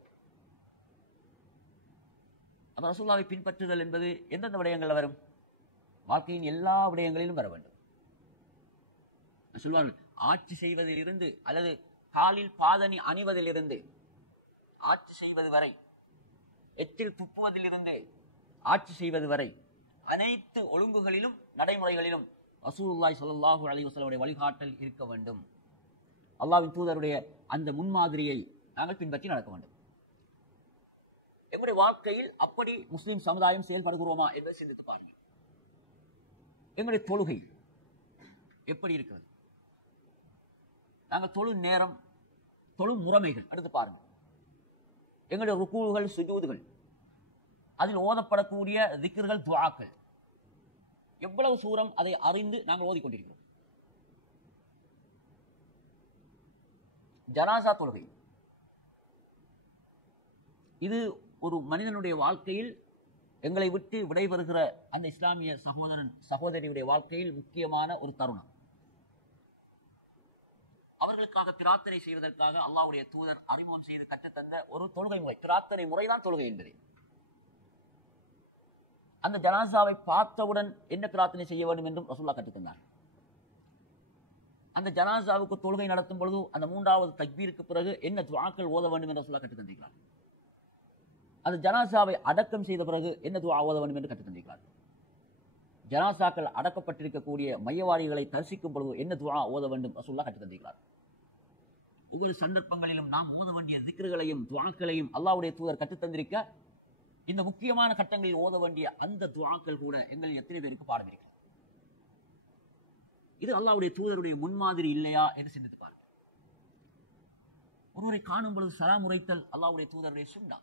அப்ப ரசூலுல்லாஹ்வை பின்பற்றுதல் என்பது எந்தெந்த விடயங்கள்ல வரும்? வாழ்க்கையின் எல்லா விடயங்களிலும் வர வேண்டும். சொல்வார்கள், ஆட்சி செய்வதிலிருந்து அல்லது காலில் பாதணி அணிவதிலிருந்து ஆட்சி செய்வது வரை, எச்சில் துப்புவதிலிருந்து ஆட்சி செய்வது வரை, அனைத்து ஒழுங்குகளிலும் நடைமுறைகளிலும் ரசூலுல்லாஹி ஸல்லல்லாஹு அலைஹி வஸல்லம் வழிகாட்டல் இருக்க வேண்டும். அல்லாஹ்வின் தூதருடைய அந்த முன்மாதிரியை நாங்கள் பின்பற்றி நடக்க வேண்டும். எங்களுடைய வாழ்க்கையில் அப்படி முஸ்லிம் சமுதாயம் செயல்படுகிறோமா என்பதை சிந்தித்து பாருங்கள். எங்களுடைய தொழுகை எப்படி இருக்கிறது? நாங்கள் தொழு நேரம், தொழு முறைமைகள் எடுத்து பாருங்கள். எங்களுடைய ருக்கூகள், சுஜூதுகள், அதில் ஓதப்படக்கூடிய திக்ர்கள், துஆக்கள், எவ்வளவு சூரம் அதை அறிந்து நாங்கள் ஓதிக்கொண்டிருக்கிறோம். ஜனாசா தொழுகை, இது ஒரு மனிதனுடைய வாழ்க்கையில் எங்களை விட்டு விடைபெறுகிற அந்த இஸ்லாமிய சகோதரன் சகோதரியுடைய வாழ்க்கையில் முக்கியமான ஒரு தருணம். அவர்களுக்காக பிரார்த்தனை செய்வதற்காக அல்லாஹ்வுடைய தூதர் அறிமுகம் செய்து கற்றுத்தந்த ஒரு தொழுகை முறை, பிரார்த்தனை முறைதான் தொழுகை என்பது. அந்த ஜனாசாவை பார்த்தவுடன் என்ன பிரார்த்தனை செய்ய வேண்டும் என்றும் ரசூலுல்லாஹ் கற்றுத்தந்தார். அந்த ஜனாசாவுக்கு தொழுகை நடத்தும் பொழுது அந்த 3வது தக்பீருக்கு பிறகு என்ன துஆக்கள் ஓத வேண்டும் என்று ரசூலுல்லாஹ் கற்றுத்தந்தார். அந்த ஜனாசாவை அடக்கம் செய்த பிறகு என்ன துஆ ஓத வேண்டும் என்று கற்றுத்தந்தார். ஜனாசாக்கள் அடக்கப்பட்டிருக்கக்கூடிய மையவாடிகளை தரிசிக்கும் பொழுது என்ன துஆ ஓத வேண்டும் ரசூலுல்லாஹ் கற்றுத்தந்தார். ஒவ்வொரு சந்தர்ப்பங்களிலும் நாம் ஓத வேண்டிய திக்ர்களையும் துஆக்களையும் அல்லாஹ்வுடைய தூதர் கற்றுத்தந்திருக்க, இந்த முக்கியமான கட்டங்களில் ஓத வேண்டிய அந்த துஆக்கள் கூட எங்களில் எத்தனை பேருக்கு பாடம் இருக்கிறது? இது அல்லாஹ்வுடைய தூதருடைய முன்மாதிரி இல்லையா என்று சிந்தித்து பாருங்கள். ஒருவரை காணும் பொழுது சலாம் உரைத்தல் அல்லாஹ்வுடைய தூதருடைய சுன்னா.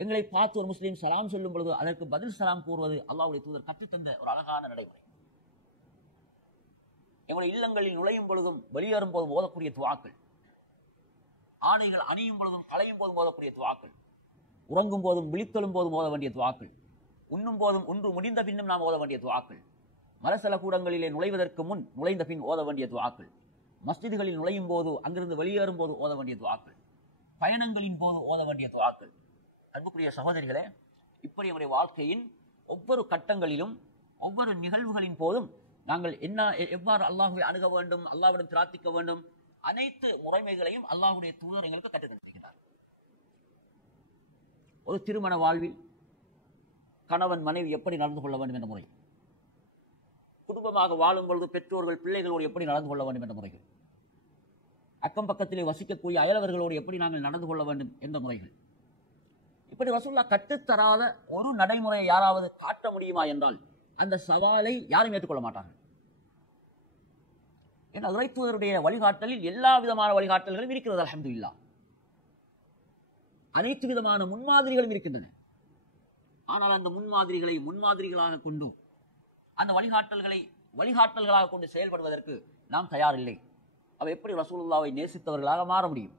எங்களை பார்த்து ஒரு முஸ்லீம் சலாம் சொல்லும் பொழுது அதற்கு பதில் சலாம் கூறுவது அல்லாஹ்வுடைய தூதர் கற்றுத்தந்த ஒரு அழகான நடைமுறை. எங்களுடைய இல்லங்களில் நுழையும் பொழுதும் வெளியேறும் போதும் ஓதக்கூடிய துஆக்கள், ஆடைகள் அணியும் பொழுதும் களையும் போதும் ஓதக்கூடிய துஆக்கள், உறங்கும் போதும் விழித்தெழும் போதும் ஓத வேண்டிய துஆக்கள், உண்ணும் போதும் ஒன்று முடிந்த பின்னும் நாம் ஓத வேண்டிய துஆக்கள், மலசல கூடங்களிலே நுழைவதற்கு முன் நுழைந்த பின் ஓத வேண்டிய துஆக்கள், மஸ்ஜிதுகளில் நுழையும் போது அங்கிருந்து வெளியேறும் போது ஓத வேண்டிய துஆக்கள், பயணங்களின் போது ஓத வேண்டிய துஆக்கள். அன்புக்குரிய சகோதரிகளே, இப்படி நம்முடைய வாழ்க்கையின் ஒவ்வொரு கட்டங்களிலும் ஒவ்வொரு நிகழ்வுகளின் போதும் நாங்கள் எவ்வாறு அல்லாஹ்வை அணுக வேண்டும், அல்லாஹ்விடம் பிரார்த்திக்க வேண்டும், அனைத்து முறைமைகளையும் அல்லாஹ்வுடைய தூதர் எங்களுக்கு கற்றுத் தருகிறார். ஒரு திருமண வாழ்வில் கணவன் மனைவி எப்படி நடந்து கொள்ள வேண்டும் என்ற முறை, குடும்பமாக வாழும் பொழுது பெற்றோர்கள் பிள்ளைகளோடு எப்படி நடந்து கொள்ள வேண்டும் என்ற முறைகள், அக்கம் பக்கத்திலே வசிக்கக்கூடிய அயலவர்களோடு எப்படி நாங்கள் நடந்து கொள்ள வேண்டும் என்ற முறைகள், இப்படி ரசூலுல்லாஹ் கற்றுத்தராத ஒரு நடைமுறையை யாராவது காட்ட முடியுமா என்றால் அந்த சவாலை யாரும் ஏற்றுக்கொள்ள மாட்டார்கள். ஏன்னா இறைத்தூதருடைய வழிகாட்டலில் எல்லா விதமான வழிகாட்டல்களும் இருக்கிறது. அல்ஹம்துலில்லாஹ், அனைத்து விதமான முன்மாதிரிகளும் இருக்கின்றன. ஆனால் அந்த முன்மாதிரிகளை முன்மாதிரிகளாக கொண்டு அந்த வழிகாட்டல்களாக கொண்டு செயல்படுவதற்கு நாம் தயாரில்லை. அவ எப்படி ரசூலுல்லாஹ்வை நேசித்தவர்களாக மாற முடியும்?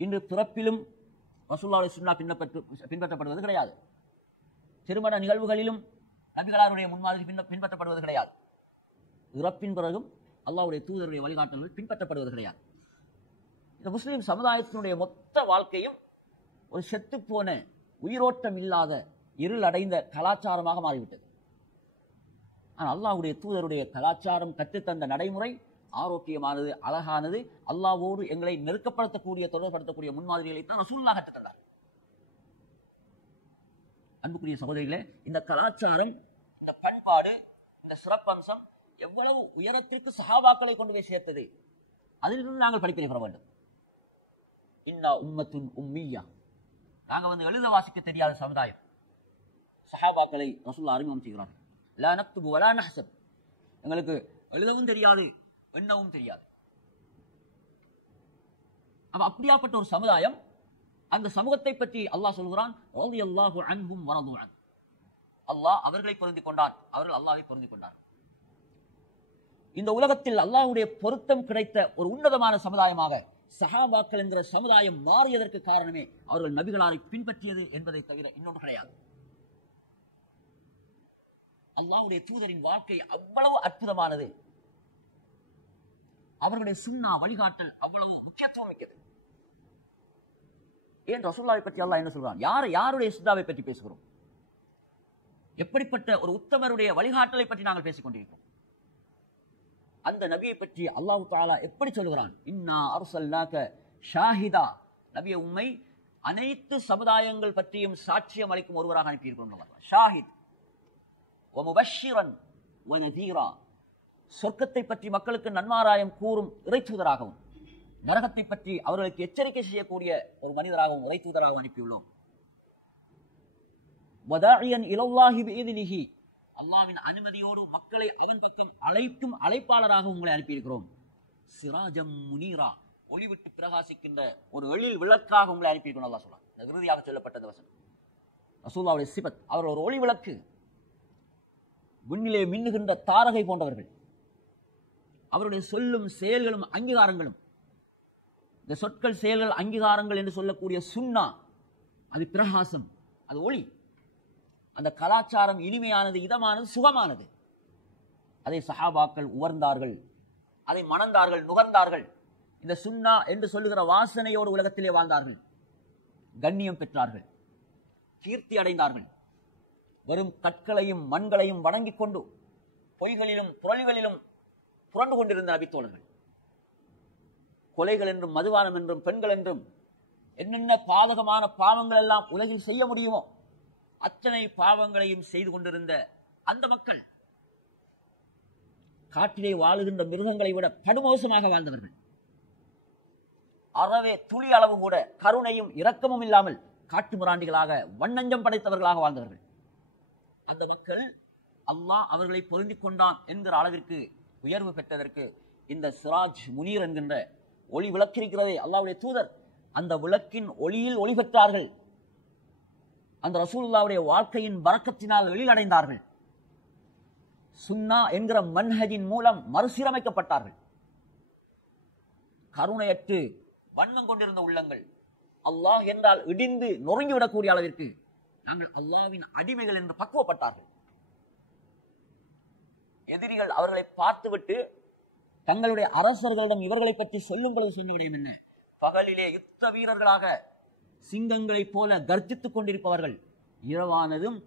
இன்று பிறப்பிலும் ரசூலுல்லாஹ்வுடைய சுன்னா பின்பற்றப்படுவது கிடையாது. திருமண நிகழ்வுகளிலும் நபிகளாருடைய முன்மாதிரி பின்பற்றப்படுவது கிடையாது. இறப்பின் பிறகும் அல்லாஹ்வுடைய தூதருடைய வழிகாட்டல்கள் பின்பற்றப்படுவது கிடையாது. இந்த முஸ்லிம் சமுதாயத்தினுடைய மொத்த வாழ்க்கையும் ஒரு செத்துப்போன, உயிரோட்டம் இல்லாத, இருள் அடைந்த கலாச்சாரமாக மாறிவிட்டது. ஆனால் அல்லாஹ்வுடைய தூதருடைய கலாச்சாரம் கற்றுத்தந்த நடைமுறை ஆரோக்கியமானது, அழகானது. அல்லாஹ்வோடு எங்களை நெருக்கப்படுத்தக்கூடிய, தொடர்படுத்தக்கூடிய முன்மாதிரிகளை தான் ரசூலுல்லாஹ் கற்றுத்தந்தார். அன்புக்குரிய சகோதரிகளே, இந்த கலாச்சாரம், இந்த பண்பாடு, இந்த சிறப்பம்சம் எவ்வளவு உயரத்திற்கு சஹாபாக்களை கொண்டு போய் சேர்த்தது, அதிலிருந்து நாங்கள் படிப்பினை பெற வேண்டும். இன்னா உம்மத்துன் உம்மியா, நாங்கள் எழுத வாசிக்க தெரியாத சமுதாயம். சஹாபாக்களை ரசூலுல்லாஹ் அறிமுகம் செய்கிறார். லா நக்துபு வலா நஹ்சப், எங்களுக்கு எழுதவும் தெரியாது, எண்ணவும் தெரியாது. அப்படியாப்பட்ட ஒரு சமுதாயம், அந்த சமூகத்தை பற்றி அல்லாஹ் சொல்கிறான், ரலியல்லாஹு அன்ஹும் வரது அன், அல்லாஹ் அவர்களை பொருந்திக் கொண்டான், அவர்கள் அல்லாஹ்வை பொருந்திக் கொண்டார். இந்த உலகத்தில் அல்லாஹ்வுடைய பொருத்தம் கிடைத்த ஒரு உன்னதமான சமுதாயமாக சஹாபாக்கள் என்கிற சமுதாயம் மாறியதற்கு காரணமே அவர்கள் நபிகளாரை பின்பற்றியது என்பதை தவிர இன்னொன்று கிடையாது. அல்லாஹ்வுடைய தூதரின் வாழ்க்கை அவ்வளவு அற்புதமானது, அவர்களுடைய சுன்னா வழிகாட்டல் அவ்வளவு முக்கியத்துவம் மிக்கது. ஏன் ரசூலுல்லாஹை பற்றி அல்லாஹ் என்ன சொல்றான்? யாருடைய சுன்னாவை பற்றி பேசுகிறோம்? எப்படிப்பட்ட ஒரு உத்தமருடைய வழிகாட்டலை பற்றி நாங்கள் பேசிக் கொண்டிருக்கிறோம்? அந்த நபியை பற்றி அல்லாஹ் தஆலா எப்படி சொல்கிறான்? இன்னா அர்சல்னாக ஷாஹிதா, நபியை உம்மை அனைத்து சமுதாயங்கள் பற்றியும் சாட்சியம் அளிக்கும் ஒருவராக அனுப்பியிருக்கிறோம். ஷாஹித், வமுபஷ்ஷிரன் வநதீரா, சொர்க்கத்தை பற்றி மக்களுக்கு நன்மாராயம் கூறும் இறைத்தூதராகவும் நரகத்தை பற்றி அவர்களுக்கு எச்சரிக்கை செய்யக்கூடிய ஒரு மனிதராகவும் இறைத்தூதராகவும் அனுப்பியுள்ளோம். வதாஇயன் இலல்லாஹி பிஇذனிஹி, அல்லாஹ்வின் அனுமதியோடு மக்களை அவன் பக்கம் அழைக்கும் அழைப்பாளராக உங்களை அனுப்பியிருக்கிறோம். சிராஜம் முனீரா, ஒளிவிட்டு பிரகாசிக்கின்ற ஒரு எழில் விளக்காக உங்களை அனுப்பியிருக்கணும் அல்லாஹ் சொல்றான். இறுதியாக சொல்லப்பட்டது வசனம். ரசூலுல்லாஹ்வுடைய சிபத், அவர் ஒரு ஒளி விளக்கு, விண்ணிலே மின்னுகின்ற தாரகை போன்றவர்கள். அவருடைய சொல்லும் செயல்களும் அங்கீகாரங்களும், இந்த சொற்கள் செயல்கள் அங்கீகாரங்கள் என்று சொல்லக்கூடிய சுன்னா, அது பிரகாசம், அது ஒளி. அந்த கலாச்சாரம் இனிமையானது, இதமானது, சுகமானது. அதை சஹாபாக்கள் உணர்ந்தார்கள், அதை மணந்தார்கள், நுகர்ந்தார்கள். இந்த சுன்னா என்று சொல்லுகிற வாசனையோடு உலகத்திலே வாழ்ந்தார்கள், கண்ணியம் பெற்றார்கள், கீர்த்தி அடைந்தார்கள். வெறும் கற்களையும் மண்களையும் வணங்கிக் கொண்டு பொய்களிலும் புரள்களிலும் புரண்டு கொண்டிருந்த நபித்தோழர்கள், கொலைகள் என்றும் மதுபானம் என்றும் பெண்கள் என்றும் என்னென்ன பாதகமான பாவங்கள் எல்லாம் உலகில் செய்ய முடியுமோ அத்தனை பாவங்களையும் செய்து கொண்டிருந்த அந்த மக்கள், காட்டிலே வாழுகின்ற மிருகங்களை விட படுமோசமாக வாழ்ந்தவர்கள். அறவே துளி அளவு கூட கருணையும் இரக்கமும் இல்லாமல் காட்டு மிராண்டிகளாக வண்ணஞ்சம் படைத்தவர்களாக வாழ்ந்தவர்கள். அந்த மக்கள் அல்லாஹ் அவர்களை பொருந்திக் கொண்டான் என்கிற அளவிற்கு உயர்வு பெற்றதற்கு இந்த சிராஜ் முனீர் என்கின்ற ஒளி விளக்கிருக்கிறதே அல்லாஹ்வுடைய தூதர், அந்த விளக்கின் ஒளியில் ஒளி பெற்றார்கள். அந்த ரசூலுல்லாஹ்வுடைய வாழ்க்கையின் பரக்கத்தினால் எழிலடைந்தார்கள். சுன்னா என்கிற மன்ஹஜின் மூலம் மறுசீரமைக்கப்பட்டார்கள். கருணையற்று வன்மம் கொண்டிருந்த உள்ளங்கள் அல்லாஹ் என்றால் இடிந்து நொறுங்கிவிடக்கூடிய அளவிற்கு நாங்கள் அல்லாஹ்வின் அடிமைகள் என்று பக்குவப்பட்டார்கள். எதிரிகள் அவர்களை பார்த்துவிட்டு தங்களுடைய அரசர்களிடம் இவர்களை பற்றி சொல்லும் பொழுது சொன்ன விடயம் என்ன? பகலிலே யுத்த வீரர்களாக சிங்கங்களைப் போல கர்ஜித்துக் கொண்டிருப்பவர்கள் இரவானதும்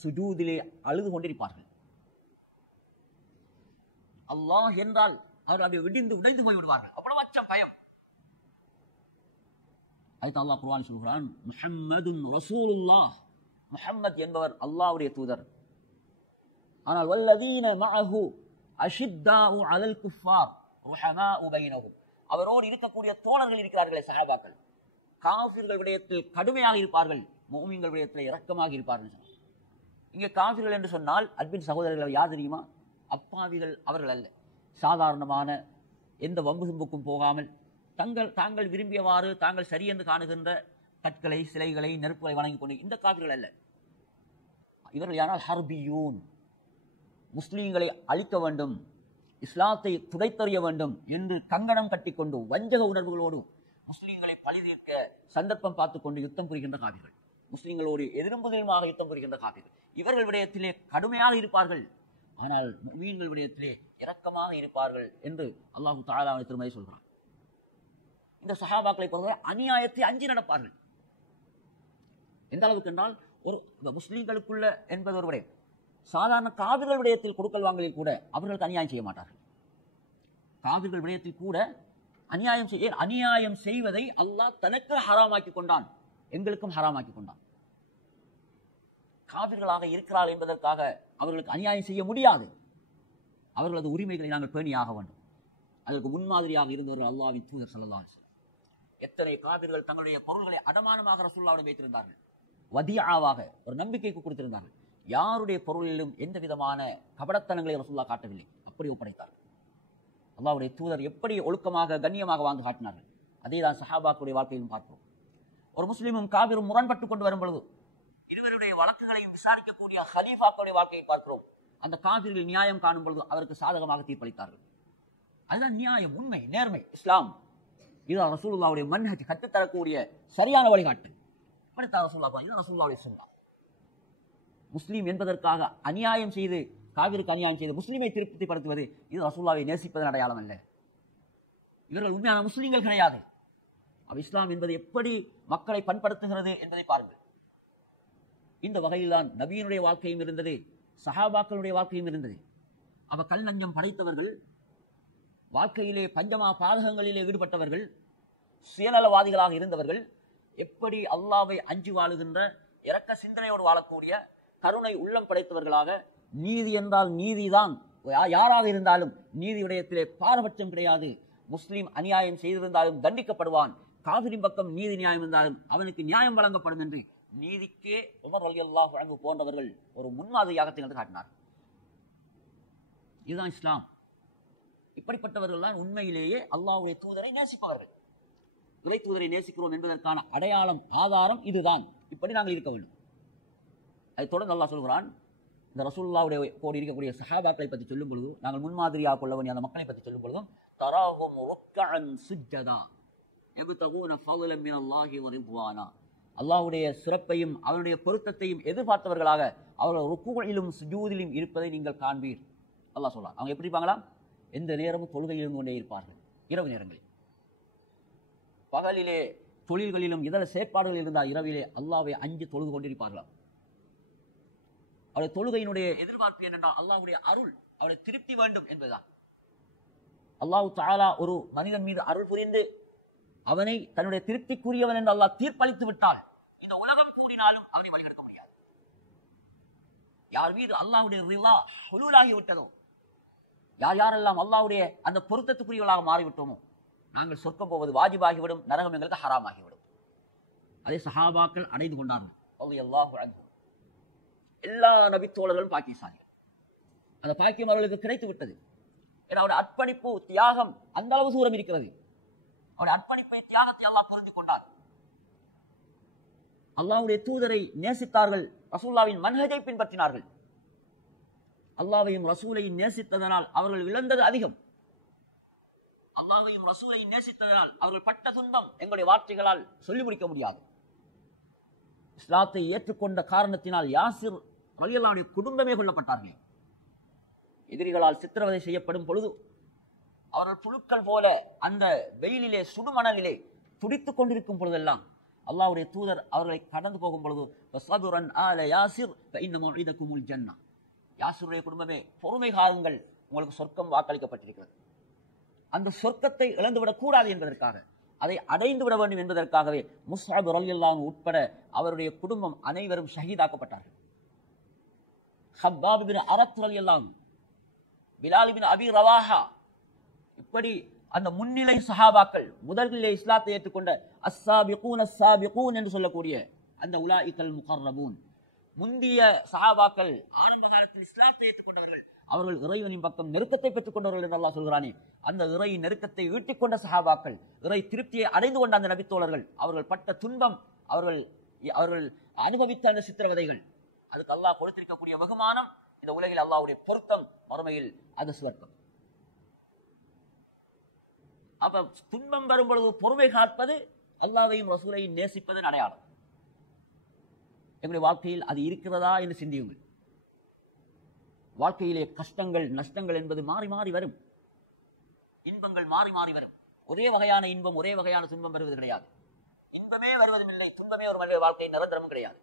சுஜூதிலே அழுது கொண்டிருப்பார்கள். அல்லாஹ் என்றால் அவர்கள் அதை விடிந்து உடைந்து போய்விடுவார்கள். அவ்வளவு அச்சம், பயம். அதுக்கு அல்லாஹ் குர்ஆன் சொல்கிறான், முஹம்மதுன் ரசூலுல்லாஹ், முஹம்மத் என்பவர் அல்லாஹ்வுடைய தூதர். ஆனால் வல்லதீன மஅஹு அஷித்தாஉ அலல் குஃபார் ருஹமாஉ பைனஹும், அவரோடு இருக்கக்கூடிய தோழர்கள் இருக்கிறார்களே சஹாபாக்கள், காஃபிர்கள் விடயத்தில் கடுமையாக இருப்பார்கள், முஃமின்கள் விடயத்தில் இரக்கமாக இருப்பார்கள். இங்கே காஃபிர்கள் என்று சொன்னால் அன்பின் சகோதரர்கள் யார் தெரியுமா? அப்பாவிகள் அவர்கள் அல்ல. சாதாரணமான எந்த வம்பு தும்புக்கும் போகாமல் தாங்கள் விரும்பியவாறு தாங்கள் சரி என்று காணுகின்ற கற்களை, சிலைகளை, நெருப்புகளை வணங்கிக் கொண்டு இந்த காஃபிர்கள் அல்ல. இவர்கள் யாரால் ஹர்பியூன், முஸ்லீம்களை அழிக்க வேண்டும், இஸ்லாத்தை துடைத்தறிய வேண்டும் என்று கங்கணம் கட்டிக்கொண்டு வஞ்சக உணர்வுகளோடு முஸ்லீம்களை பழிதீர்க்க சந்தர்ப்பம் பார்த்துக் கொண்டு யுத்தம் புரிகின்ற காஃபிர்கள், முஸ்லீம்களோடு எதிர்ப்புதிலுமாக யுத்தம் புரிகின்ற காஃபிர்கள். இவர்கள் விடயத்திலே கடுமையாக இருப்பார்கள், ஆனால் முஃமின்கள் விடயத்திலே இரக்கமாக இருப்பார்கள் என்று அல்லாஹு தஆலா திருமதி சொல்கிறார். இந்த சஹாபாக்களை பொறுத்தவரை அநியாயத்தை அஞ்சி நடப்பார்கள். எந்த அளவுக்கு என்றால், ஒரு முஸ்லீம்களுக்குள்ள என்பது ஒரு விடயம். சாதாரண காவிர்கள் விடயத்தில் கொடுக்கல் வாங்கலில் கூட அவர்களுக்கு அநியாயம் செய்ய மாட்டார்கள். காவிர்கள் விடயத்தில் கூட அநியாயம் செய்வதை அல்லாஹ் தனக்கு ஹராமாக்கி கொண்டான், எங்களுக்கும் ஹராமாக்கி கொண்டான். காவிர்களாக இருக்கிறார்கள் என்பதற்காக அவர்களுக்கு அநியாயம் செய்ய முடியாது. அவர்களது உரிமைகளை நாங்கள் பேணியாக வேண்டும். அதற்கு முன்மாதிரியாக இருந்தவர்கள் அல்லாஹ்வின் தூதர் ஸல்லல்லாஹு அலைஹி வஸல்லம். எத்தனை காவிர்கள் தங்களுடைய பொருள்களை அடமானமாக ரசூலுல்லாஹ்விடம் வைத்திருந்தார்கள், வதியாவாக ஒரு நம்பிக்கைக்கு கொடுத்திருந்தார்கள். யாருடைய பொருளிலும் எந்த விதமான கபடத்தனங்களை ரசூலுல்லாஹ் காட்டவில்லை, அப்படி ஒப்படைத்தார்கள். அல்லாஹ்வுடைய தூதர் எப்படி ஒழுக்கமாக கண்ணியமாக வாழ்ந்து காட்டினார்கள், அதே தான் சஹாபாக்களுடைய வாழ்க்கையிலும் பார்க்கிறோம். ஒரு முஸ்லீமும் காவிரும் முரண்பட்டு கொண்டு வரும் பொழுது இருவருடைய வழக்குகளையும் விசாரிக்கக்கூடிய ஹலீஃபாக்களுடைய வாழ்க்கையை பார்க்கிறோம். அந்த காவிர்கள் நியாயம் காணும் பொழுது அவருக்கு சாதகமாக தீர்ப்பளித்தார்கள். அதுதான் நியாயம், உண்மை, நேர்மை, இஸ்லாம். இதுதான் ரசூலுல்லாஹ்வுடைய மன்ஹஜ், கற்றுத்தரக்கூடிய சரியான வழிகாட்டு. இதுதான் ரசூலுல்லாஹ்வுடைய சுன்னா. முஸ்லீம் என்பதற்காக அநியாயம் செய்து, காவிருக்கு அநியாயம் செய்து முஸ்லீமை திருப்திப்படுத்துவது இது ரசூலுல்லாஹ்வை நேசிப்பதன் அடையாளம் அல்ல. இவர்கள் உண்மையான முஸ்லீம்கள் கிடையாது. இஸ்லாம் என்பது எப்படி மக்களை பண்படுத்துகிறது என்பதை பாருங்கள். இந்த வகையில்தான் நபியினுடைய வாழ்க்கையும் இருந்தது, சஹாபாக்களுடைய வாழ்க்கையும் இருந்தது. அவ கல் நஞ்சம் படைத்தவர்கள், வாழ்க்கையிலே பஞ்சமா பாதகங்களிலே ஈடுபட்டவர்கள், சுயநலவாதிகளாக இருந்தவர்கள், எப்படி அல்லாஹ்வை அஞ்சி வாழுகின்ற இரக்க சிந்தனையோடு வாழக்கூடிய கருணை உள்ளம் படைத்தவர்களாக நீதி என்றால் நீதிதான், யாராக இருந்தாலும் நீதி விடயத்திலே பாரபட்சம் கிடையாது. முஸ்லீம் அநியாயம் செய்திருந்தாலும் தண்டிக்கப்படுவான், காஃபிரின் பக்கம் நீதி நியாயம் இருந்தாலும் அவனுக்கு நியாயம் வழங்கப்படும் என்று நீதிக்கே உமர் ரலியல்லாஹு அன்ஹு போன்றவர்கள் ஒரு முன்மாதிரியாக திகழ்ந்து காட்டினார். இதுதான் இஸ்லாம். இப்படிப்பட்டவர்கள் தான் உண்மையிலேயே அல்லாஹ்வுடைய தூதரை நேசிப்பவர்கள். இறை தூதரை நேசிக்கிறோம் என்பதற்கான அடையாளம், ஆதாரம் இதுதான். இப்படி நாங்கள் இருக்க வேண்டும். அதை தொடர்ந்து அல்லாஹ் சொல்கிறான், இந்த ரசூலுல்லாஹ்வுடைய கோடி இருக்கக்கூடிய சஹாபாக்களை பற்றி சொல்லும் பொழுது, நாங்கள் முன்மாதிரியாக கொள்ள வேண்டிய அந்த மக்களை பற்றி சொல்லும் பொழுதும், தராஹும் ருக்கஅன் சுஜ்ஜதா யப்தகூன ஃபضلا மின் அல்லாஹி வ ரிضவானா, அல்லாஹ்வுடைய சிறப்பையும் அவனுடைய பொருத்தத்தையும் எதிர்பார்த்தவர்களாக அவர்கள் ருக்குவிலும் சுஜூதிலும் இருப்பதை நீங்கள் காண்பீர். அல்லாஹ் சொல்றான். அவங்க எப்படி இருப்பாங்களா? எந்த நேரமும் தொழுகையில் இருந்து கொண்டே இருப்பார்கள். இரவு நேரங்களில், பகலிலே தொழில்களிலும் இதர செயற்பாடுகளில் இருந்தால் இரவிலே அல்லாஹ்வை அஞ்சு தொழுது கொண்டிருப்பார்களாம். அவருடைய தொழுகையினுடைய எதிர்பார்ப்பு என்னென்றால் அல்லாஹ்வுடைய அருள், அவருடைய திருப்தி வேண்டும் என்பதுதான். அல்லாஹ் தஆலா ஒரு மனிதன் மீது அருள் புரிந்து அவனை தன்னுடைய திருப்திக்குரியவன் என்று அல்லாஹ் தீர்ப்பளித்து விட்டால் இந்த உலகம் கூடினாலும் அவனை வழிகெடுக்க முடியாது. யார் மீது அல்லாஹ்வுடைய ரிலா ஹுலூலாகி விட்டதோ, யார் யாரெல்லாம் அல்லாஹ்வுடைய அந்த பொருத்தத்துக்குரியவர்களாக மாறிவிட்டோமோ, நாங்கள் சொர்க்கம் போவது வாஜிபாகிவிடும், நரகம் எங்களுக்கு ஹராமாகிவிடும். அதே சஹாபாக்கள் அடைந்து கொண்டார்கள். ரலியல்லாஹு அன்ஹு. எல்லா நபித்தோழர்களும் பாக்கியசாலிகள். அந்த பாக்கியம் அவர்களுக்கு கிடைத்து விட்டது. ஏன்னா அவருடைய அர்ப்பணிப்பு, தியாகம் அந்த அளவு தூரம் இருக்கிறது. அவருடைய அர்ப்பணிப்பை, தியாகத்தை அல்லாஹ் புரிந்து கொண்டார். அல்லாஹ்வுடைய தூதரை நேசித்தார்கள், ரசூலுல்லாஹ்வின் மன்ஹஜை பின்பற்றினார்கள். அல்லாஹ்வையும் ரசூலையும் நேசித்ததனால் அவர்கள் இழந்தது அதிகம். அல்லாஹ்வையும் ரசூலையும் நேசித்ததனால் அவர்கள் பட்ட துன்பம் எங்களுடைய வார்த்தைகளால் சொல்லி முடிக்க முடியாது. இஸ்லாத்தை ஏற்றுக்கொண்ட காரணத்தினால் யாசிர் ரலியல்லாஹு குடும்பமே கொல்லப்பட்டார்கள். எதிரிகளால் சித்திரவதை செய்யப்படும் பொழுது அவர்கள் புழுக்கள் போல அந்த வெயிலிலே, சுடுமணலிலே துடித்துக் கொண்டிருக்கும் பொழுதெல்லாம் அல்லாஹ்வுடைய தூதர் அவர்களை கடந்து போகும் பொழுது, வஸபுரன் ஆல யாசிர் ஃபஇன்ன மௌஇதகுமுல் ஜன்னah, யாசிருடைய குடும்பமே பொறுமை காருங்கள், உங்களுக்கு சொர்க்கம் வாக்களிக்கப்பட்டிருக்கிறது. அந்த சொர்க்கத்தை இழந்துவிடக் கூடாது என்பதற்காக, அதை அடைந்து விட வேண்டும் என்பதற்காகவே முஸ்அப் ரலியல்லாஹு அன்ஹு உட்பட அவருடைய குடும்பம் அனைவரும் ஷஹீதாக்கப்பட்டார்கள். ஹப்பாப் இப்னு அரத் ரலியல்லாஹு அன்ஹு, பிலால் இப்னு அபி ரவாஹா, இப்படி அந்த முன்னிலை சஹாபாக்கள், முதலிலே இஸ்லாத்தை ஏற்றுக்கொண்ட அஸ்ஸாபிகூன் அஸ்ஸாபிகூன் என்று சொல்லக்கூடிய அந்த உலாயிகல் முகர்ரபூன், முந்திய சஹாபாக்கள், ஆரம்ப காலத்தில் இஸ்லாத்தை ஏற்றுக்கொண்டவர்கள், அவர்கள் இறைவனின் பக்கம் நெருக்கத்தை பெற்றுக் கொண்டவர்கள் என்று அல்லாஹ் சொல்கிறானே, அந்த இறை நெருக்கத்தை ஈட்டிக் கொண்ட சஹாபாக்கள், இறை திருப்தியை அடைந்து கொண்ட அந்த நபித்தோழர்கள், அவர்கள் பட்ட துன்பம், அவர்கள் அனுபவித்த அந்த சித்திரவதைகள், அதுக்கு அல்லாஹ் கொடுத்திருக்கக்கூடிய வெகுமானம், இந்த உலகில் அல்லாஹ்வுடைய பொருத்தம், மறுமையில் அது சுவர்க்கம். அப்ப துன்பம் வரும் பொழுது பொறுமை காப்பது அல்லாஹ்வையும் ரசூலையும் நேசிப்பதன் அடையாளம். எங்களுடைய வாழ்க்கையில் அது இருக்கிறதா என்று சிந்தியுங்கள். வாழ்க்கையிலே கஷ்டங்கள், நஷ்டங்கள் என்பது மாறி மாறி வரும். இன்பங்கள் மாறி மாறி வரும். ஒரே வகையான இன்பம், ஒரே வகையான துன்பம் வருவது கிடையாது. இன்பமே வருவதும் இல்லை, துன்பமே ஒரு மனித வாழ்க்கையின் நிரந்தரமும் கிடையாது.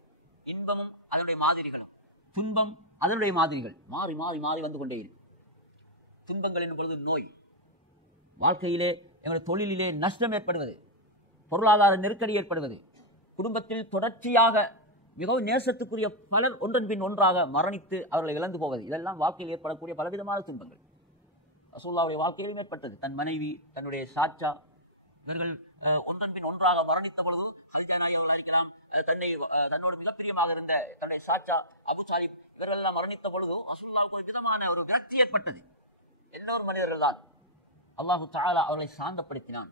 இன்பமும் அதனுடைய மாதிரிகளும், துன்பம் அதனுடைய மாதிரிகள் மாறி மாறி மாறி வந்து கொண்டே இருக்கும். துன்பங்கள் என்னும் பொழுது நோய், வாழ்க்கையிலே எங்களுடைய தொழிலிலே நஷ்டம் ஏற்படுவது, பொருளாதார நெருக்கடி ஏற்படுவது, குடும்பத்தில் தொடர்ச்சியாக மிகவும் நேசத்துக்குரிய பலர் ஒன்றன் பின் ஒன்றாக மரணித்து அவர்களை இழந்து போவது, இதெல்லாம் வாழ்க்கையில் ஏற்படக்கூடிய பலவிதமான துன்பங்கள் ரசூலுல்லாஹ்வுடைய வாழ்க்கையிலும் ஏற்பட்டது. தன் மனைவி, தன்னுடைய சாச்சா, இவர்கள் ஒன்றன் பின் ஒன்றாக மரணித்த பொழுது தன்னோடு மிகப்பிரியமாக இருந்த தன்னுடைய சாச்சா அபு தாலிப் இவர்கள் எல்லாம் மரணித்த பொழுது ரசூலுல்லாஹ்வுக்கு ஒரு விதமான ஒரு விரக்தி ஏற்பட்டது. எல்லோரும் மனிதர்கள் தான். அல்லாஹு தஆலா அவர்களை சாந்தப்படுத்தினான்.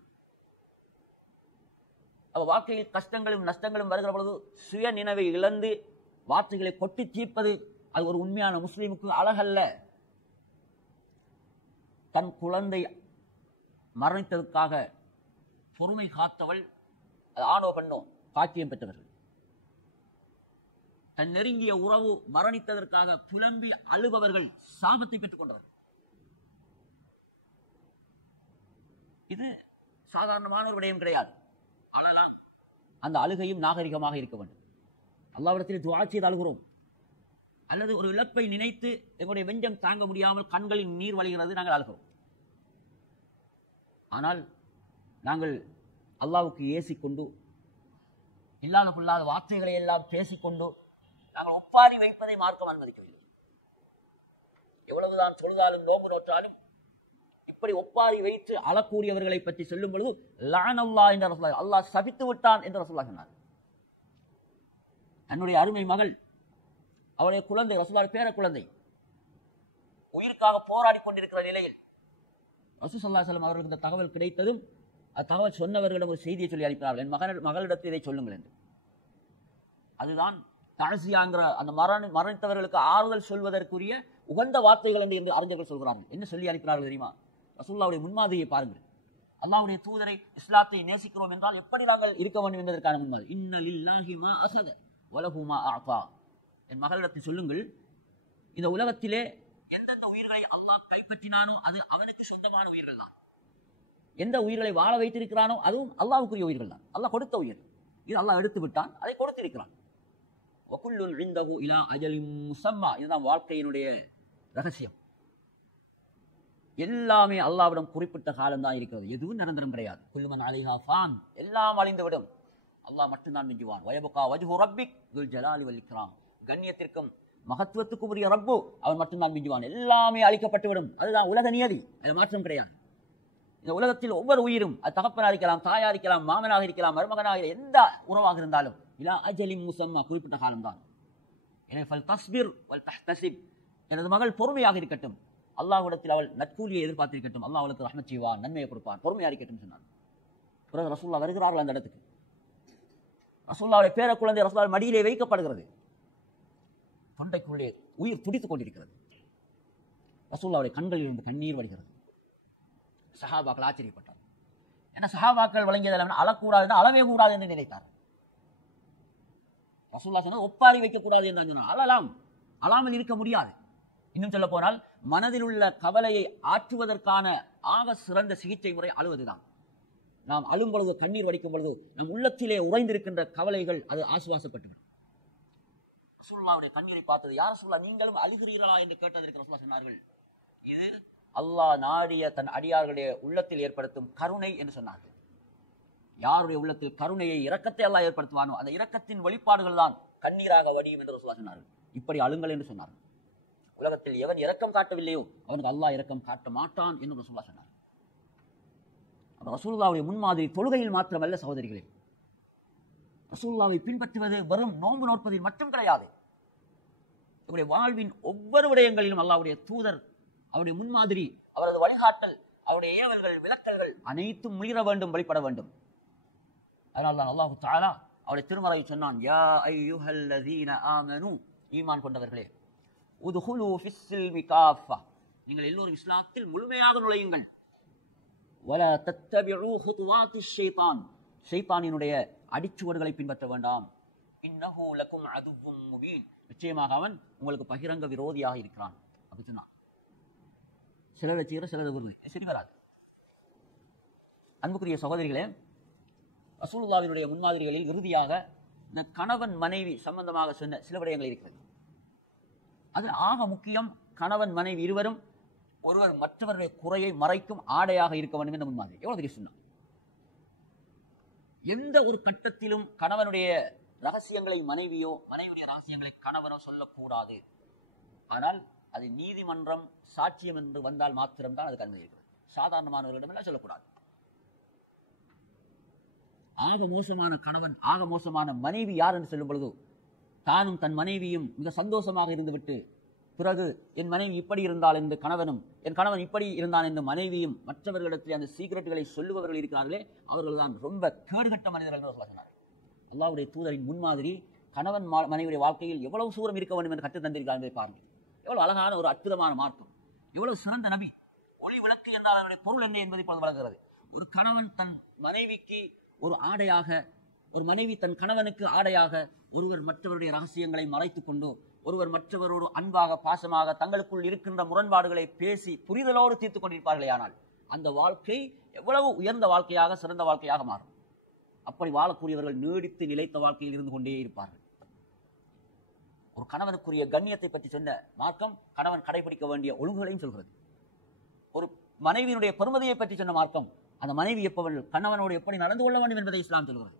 வாழ்க்கையில் கஷ்டங்களும் நஷ்டங்களும் வருகிற பொழுது சுய நினைவை இழந்து வார்த்தைகளை கொட்டி தீர்ப்பது அது ஒரு உண்மையான முஸ்லிமுக்கு அழகல்ல. தன் குழந்தை மரணித்ததற்காக பொறுமை காத்தவள், ஆணோ பெண்ணோ, பாக்கியம் பெற்றவர்கள். தன் நெருங்கிய உறவு மரணித்ததற்காக புலம்பி அழுபவர்கள் சாபத்தை பெற்றுக் கொண்டவர்கள். இது சாதாரணமான ஒரு விடயம் கிடையாது. அழலாம், அந்த அழுகையும் நாகரிகமாக இருக்க வேண்டும். அல்லாஹ்விடத்தில் துஆ செய்து அழுகிறோம், அல்லது ஒரு இழப்பை நினைத்து எங்களுடைய வெஞ்சம் தாங்க முடியாமல் கண்களின் நீர் வழிகிறது, நாங்கள் அழுகிறோம். ஆனால் நாங்கள் அல்லாஹ்வுக்கு ஏசிக்கொண்டு, இல்லாத பொல்லாத வார்த்தைகளை எல்லாம் பேசிக்கொண்டு நாங்கள் ஒப்பாரி வைப்பதை மார்க்கம் அனுமதிக்கவில்லை. எவ்வளவுதான் தொழுதாலும் நோம்பு நோற்றாலும் இப்படி ஒப்பாரி வைத்து அழக்கூடியவர்களை பற்றி சொல்லும் பொழுது லானல்லா என்ற ரசூலுல்லாஹ், அல்லாஹ் சபித்து விட்டான் என்று ரசூலுல்லாஹ் சொன்னார். தன்னுடைய அருமை மகள், அவருடைய குழந்தை, ரசூலுல்லாஹ் பேர குழந்தை, உயிருக்காக போராடி கொண்டிருக்கிற நிலையில் ரசூல் ஸல்லல்லாஹு அலைஹி வஸல்லம் அவர்களுக்கு இந்த தகவல் கிடைத்ததும் அத்தகவல் சொன்னவர்களிடம் ஒரு செய்தியை சொல்லி அனுப்பினார்கள், என் மகளிடத்தில் இதை சொல்லுங்கள் என்று. அதுதான் தஅஸியாங்கிற அந்த மரணித்தவர்களுக்கு ஆறுதல் சொல்வதற்குரிய உகந்த வார்த்தைகள் என்று அறிஞர்கள் சொல்கிறார்கள். என்ன சொல்லி அனுப்பினார்கள் தெரியுமா? ரசூலுல்லாஹ்வுடைய முன்மாதிரியை பாருங்கள். அல்லாஹ்வுடைய தூதரை, இஸ்லாத்தை நேசிக்கிறோம் என்றால் எப்படி நாங்கள் இருக்க வேண்டும் என்பதற்கான முன்மாதிரி. இன்ன லில்லாஹி மா அஸத வலஹு மா அஅதா. என் மகளிடத்தில் சொல்லுங்கள், இந்த உலகத்திலே எந்தெந்த உயிர்களை அல்லாஹ் கைப்பற்றினானோ அது அவனுக்கு சொந்தமான உயிர்கள் தான். எந்த உயிர்களை வாழ வைத்திருக்கிறானோ அதுவும் அல்லாஹ்வுக்குரிய உயிர்கள் தான். அல்லாஹ் கொடுத்த உயிர், இது அல்லாஹ் எடுத்து விட்டான், அதை கொடுத்திருக்கிறான். வகுல்லுன் இன்தஹு இலா அஜலின் முஸம்மா. இதுதான் வாழ்க்கையினுடைய ரகசியம். எல்லாமே அல்லாஹ்விடம் குறிப்பிட்ட காலம் தான் இருக்கிறது, எதுவும் நிரந்தரம் கிடையாது. குல்லுமன் அலைஹா ஃபான், எல்லாம் அழிந்துவிடும், அல்லாஹ் மட்டும்தான் மிஞ்சுவான். வயபகா வஜ்ஹு ரப்பிக் துல் ஜலாலி வல் இக்ராம். கண்ணியத்திற்கும் மகத்துவத்துக்கும் உரிய ரப்பு அவன் மட்டும்தான் மிஞ்சுவான். எல்லாமே அழிக்கப்பட்டுவிடும், அதுதான் உலக நியதி, அது மாற்றம் கிடையாது. இந்த உலகத்தில் ஒவ்வொரு உயிரும், அது தகப்பனாக இருக்கலாம், தாயாக இருக்கலாம், மாமனாக இருக்கலாம், மருமகனாக, எந்த உறவாக இருந்தாலும் இலா அஜலின் முஸம்மா, குறிப்பிட்ட காலம்தான். எனவே ஃபல் தஸ்பிர் வல் தஹ்தசிப், எனது மகள் பொறுமையாக இருக்கட்டும், அல்லாஹ்விடத்தில் அவள் நற்கூலியை எதிர்பார்த்திருக்கட்டும், அல்லாஹ் அவளுக்கு ரஹ்மத் செய்வான், நன்மையை கொடுப்பான், பொறுமையாக இருக்கட்டும் சொன்னார். பிறகு ரசூலுல்லாஹ் வருகிறார்கள் அந்த இடத்துக்கு. ரசூலுல்லாஹ்வுடைய பேர குழந்தை ரசூலுல்லாஹ் மடியிலே வைக்கப்படுகிறது. தொண்டைக்குள்ளே உயிர் துடித்துக் கொண்டிருக்கிறது. ரசூலுல்லாஹ்வுடைய கண்களில் இருந்து கண்ணீர் வருகிறது. சஹாபாக்கள் ஆச்சரியப்பட்டார். ஏன்னா சஹாபாக்கள் வழங்கியதெல்லாம் அழக்கூடாது, அளவே கூடாது என்று நினைத்தார். ரசூலுல்லாஹ் சொன்னது ஒப்பாரி வைக்கக்கூடாது என்று சொன்னார். அழலாம், அழாமல் இருக்க முடியாது. இன்னும் சொல்ல போனால் மனதில் உள்ள கவலையை ஆற்றுவதற்கான ஆக சிறந்த சிகிச்சை முறை அழுவதுதான். நாம் அழும் பொழுது, கண்ணீர் வடிக்கும் பொழுது நம் உள்ளத்திலே உறைந்திருக்கின்ற கவலைகள் அது ஆசுவாசப்பட்டுவிடும். ரசூலுல்லாஹ்வுடைய கண்ணீரை பார்த்தது, யார் ரசூலுல்லாஹ் நீங்களும் அழுகிறீர்களா என்று கேட்டதற்கு ரசூலுல்லாஹ் சொன்னார்கள், இது அல்லாஹ் நாடிய தன் அடியார்களுடைய உள்ளத்தில் ஏற்படுத்தும் கருணை என்று சொன்னார்கள். யாருடைய உள்ளத்தில் கருணையை, இரக்கத்தை அல்லாஹ் ஏற்படுத்துவானோ அந்த இரக்கத்தின் வெளிப்பாடுகள் தான் கண்ணீராக வடியும் என்று ரசூலுல்லாஹ் சொன்னார்கள். இப்படி அழுங்கள் என்று சொன்னார்கள். உலகத்தில் எவன் இரக்கம் காட்டவில்லையோ அவனுக்கு அல்லாஹ் இரக்கம் காட்ட மாட்டான் என்று ரசூலுல்லாஹ் சொன்னார். ரசூலுல்லாஹ்வுடைய முன்மாதிரி தொழுகையில் மாத்திரமல்ல சகோதரிகளே, ரசூலுல்லாஹ்வை பின்பற்றுவது வெறும் நோன்பு நோற்பதில் மட்டும் கிடையாது. இவருடைய வாழ்வின் ஒவ்வொரு விடயங்களிலும் அல்லாஹ்வுடைய தூதர், அவருடைய முன்மாதிரி, அவரது வழிகாட்டல், அவருடைய ஏவல்கள், விளக்கல்கள் அனைத்தும் மீற வேண்டும், வெளிப்பட வேண்டும். அதனால் தான் அல்லாஹ் தஆலா அவருடைய திருமறையில் சொன்னான், யா அய்யுஹல்லதீன ஆமனு, ஈமான் கொண்டவர்களே, உதுகுலு ஃபிஸ்ஸில்மி காஃபா, நீங்கள் எல்லோரும் இஸ்லாத்தில் முழுமையாக நுழையுங்கள். வலா தத்தபிஉ ஹுதுவாத்திஷ் ஷைத்தான், ஷைத்தானினுடைய அடிச்சுவடுகளை பின்பற்ற வேண்டாம். இன்னஹு லகும் அதுவ்வும் முபீன், நிச்சயமாக அவன் உங்களுக்கு பகிரங்க விரோதியாக இருக்கிறான் அப்படி சொன்னான். சிலரை செய்கிற சிலர் உறுதி சரி வராது. அன்புக்குரிய சகோதரிகளே, ரசூலுல்லாஹ்வினுடைய முன்மாதிரிகளில் இறுதியாக இந்த கணவன் மனைவி சம்பந்தமாக சொன்ன சில விடயங்கள் இருக்கிறது. அது ஆக முக்கியம். கணவன் மனைவி இருவரும் ஒருவர் மற்றவர்களுடைய குறையை மறைக்கும் ஆடையாக இருக்க வேண்டும் என்ற முன்மாதிரி. எவ்வளவு பெரிய சொன்ன. எந்த ஒரு கட்டத்திலும் கணவனுடைய ரகசியங்களை மனைவியோ, மனைவியுடைய ரகசியங்களை கணவனோ சொல்லக்கூடாது. ஆனால் அது நீதிமன்றம் சாட்சியம் என்று வந்தால் மாத்திரம்தான் அது அனுமதி இருக்கிறது. சாதாரணமானவர்களிடமெல்லாம் சொல்லக்கூடாது. ஆக மோசமான கணவன், ஆக மோசமான மனைவி யார் என்று சொல்லும் பொழுது, தானும் தன் மனைவியும் மிக சந்தோஷமாக இருந்துவிட்டு பிறகு என் மனைவி இப்படி இருந்தால் என்று கணவனும், என் கணவன் இப்படி இருந்தான் என்று மனைவியும் மற்றவர்களிடத்தில் அந்த சீக்கிரட்டுகளை சொல்லுபவர்கள் இருக்கிறார்களே, அவர்கள் தான் ரொம்ப கேடுகட்ட மனிதர்கள் என்று சொன்னார்கள். அல்லாஹ்வுடைய தூதரின் முன்மாதிரி கணவன் மனைவியுடைய வாழ்க்கையில் எவ்வளவு சூரம் இருக்க வேண்டும் என்று கற்றுத் தந்திருக்கிறார் என்பதை பாருங்கள். எவ்வளவு அழகான ஒரு அற்புதமான மார்க்கம், எவ்வளவு சிறந்த நபி. ஒளி விளக்கு என்றால் அதனுடைய பொருள் என்ன என்பதை வழங்குகிறது. ஒரு கணவன் தன் மனைவிக்கு ஒரு ஆடையாக, ஒரு மனைவி தன் கணவனுக்கு ஆடையாக, ஒருவர் மற்றவருடைய ரகசியங்களை மறைத்துக் கொண்டு, ஒருவர் மற்றவரோடு அன்பாக, பாசமாக தங்களுக்குள் இருக்கின்ற முரண்பாடுகளை பேசி புரிதலோடு தீர்த்துக் கொண்டிருப்பார்களே, ஆனால் அந்த வாழ்க்கை எவ்வளவு உயர்ந்த வாழ்க்கையாக, சிறந்த வாழ்க்கையாக மாறும். அப்படி வாழக்கூடியவர்கள் நீடித்து நிலைத்த வாழ்க்கையில் இருந்து கொண்டே இருப்பார்கள். ஒரு கணவனுக்குரிய கண்ணியத்தை பற்றி சொன்ன மார்க்கம் கணவன் கடைபிடிக்க வேண்டிய ஒழுங்குகளையும் சொல்கிறது. ஒரு மனைவியினுடைய பெருமதியை பற்றி சொன்ன மார்க்கம் அந்த மனைவி எப்பவள் கணவனோடு எப்படி நடந்து கொள்ள வேண்டும் என்பதை இஸ்லாம் சொல்கிறது.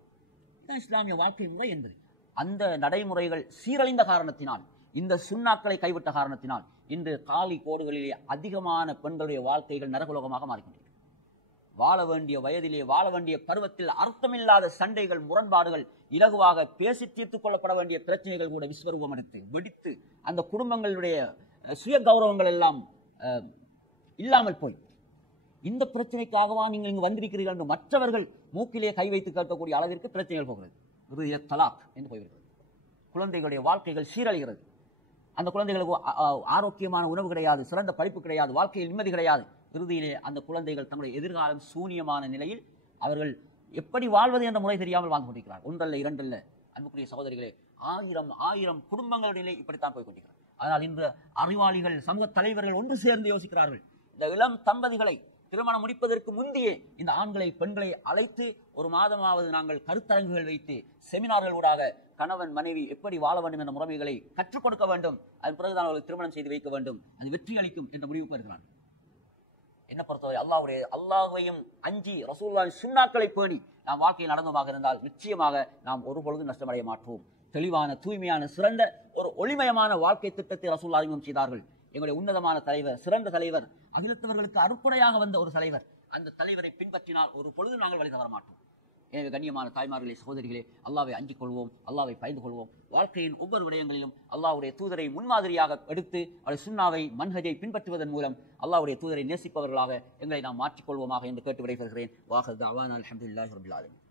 இதுதான் இஸ்லாமிய வாழ்க்கை முறை என்பது. அந்த நடைமுறைகள் சீரழிந்த காரணத்தினால், இந்த சுண்ணாக்களை கைவிட்ட காரணத்தினால் இன்று காலி கோடுகளிலே அதிகமான பெண்களுடைய வாழ்க்கைகள் நரகலோகமாக மாறிக்கொண்டிருக்கிறது. வாழ வேண்டிய வயதிலே, வாழ வேண்டிய பருவத்தில் அர்த்தமில்லாத சண்டைகள், முரண்பாடுகள், இலகுவாக பேசி தீர்த்துக் கொள்ளப்பட வேண்டிய பிரச்சனைகள் கூட விஸ்வரூபம் எடுத்து வெடித்து அந்த குடும்பங்களுடைய சுய கௌரவங்கள் எல்லாம் இல்லாமல் போய், இந்த பிரச்சனைக்காகவா நீங்கள் இங்கு வந்திருக்கிறீர்கள் என்று மற்றவர்கள் மூக்கிலே கை வைத்து கேட்கக்கூடிய அளவிற்கு பிரச்சனைகள் போகிறது. தலாக் என்று போய்விடுகிறது. குழந்தைகளுடைய வாழ்க்கைகள் சீரழிகிறது. அந்த குழந்தைகளுக்கு ஆரோக்கியமான உணவு கிடையாது, சிறந்த படிப்பு கிடையாது, வாழ்க்கையில் நிம்மதி கிடையாது. இறுதியிலே அந்த குழந்தைகள் தங்களுடைய எதிர்காலம் சூனியமான நிலையில் அவர்கள் எப்படி வாழ்வது என்ற முறை தெரியாமல் வாழ்ந்து கொண்டிருக்கிறார். ஒன்றல்ல இரண்டல்ல அன்புக்குரிய சகோதரிகளே, ஆயிரம் குடும்பங்களிலே இப்படித்தான் போய் கொண்டிருக்கிறார். அதனால் இன்று அறிவாளிகள், சமூக தலைவர்கள் ஒன்று சேர்ந்து யோசிக்கிறார்கள். இந்த இளம் தம்பதிகளை திருமணம் முடிப்பதற்கு முந்தையே இந்த ஆண்களை பெண்களை அழைத்து ஒரு மாதமாவது நாங்கள் கருத்தரங்குகள் வைத்து செமினார்கள் ஊடாக கணவன் மனைவி எப்படி வாழ வேண்டும் என்ற முறைமைகளை கற்றுக் கொடுக்க வேண்டும். அதன் பிறகுதான் அவர்கள் திருமணம் செய்து வைக்க வேண்டும். அது வெற்றி அளிக்கும் என்ற முடிவுக்கு வருகிறான். என்ன பொறுத்தவரை அல்லாஹ்வையும் அஞ்சி ரசூலுல்லாஹின் சுன்னாக்களை பேணி நாம் வாழ்க்கையில் நடந்தமாக இருந்தால் நிச்சயமாக நாம் ஒரு பொழுது நஷ்டமடைய மாட்டோம். தெளிவான, தூய்மையான, சிறந்த ஒரு ஒளிமயமான வாழ்க்கை திட்டத்தை ரசூலுல்லாஹ் அறிமுகம் செய்தார்கள். எங்களுடைய உன்னதமான தலைவர், சிறந்த தலைவர், அகிலத்தவர்களுக்கு அருட்படையாக வந்த ஒரு தலைவர், அந்த தலைவரை பின்பற்றினால் ஒரு பொழுது நாங்கள் வழி தவற மாட்டோம். எனவே கண்ணியமான தாய்மார்களே, சகோதரிகளே, அல்லாஹ்வை அஞ்சிக் கொள்வோம், அல்லாஹ்வை பயந்து கொள்வோம். வாழ்க்கையின் ஒவ்வொரு விடயங்களிலும் அல்லாஹ்வுடைய தூதரை முன்மாதிரியாக எடுத்து அவருடைய சுன்னாவை, மன்ஹஜை பின்பற்றுவதன் மூலம் அல்லாஹ்வுடைய தூதரை நேசிப்பவர்களாக எங்களை நாம் மாற்றிக்கொள்வோமாக என்று கேட்டு விடைபெறுகிறேன். வாஹிர் தஅவானா அல்ஹம்துலில்லாஹி ரப்பில் ஆலமீன்.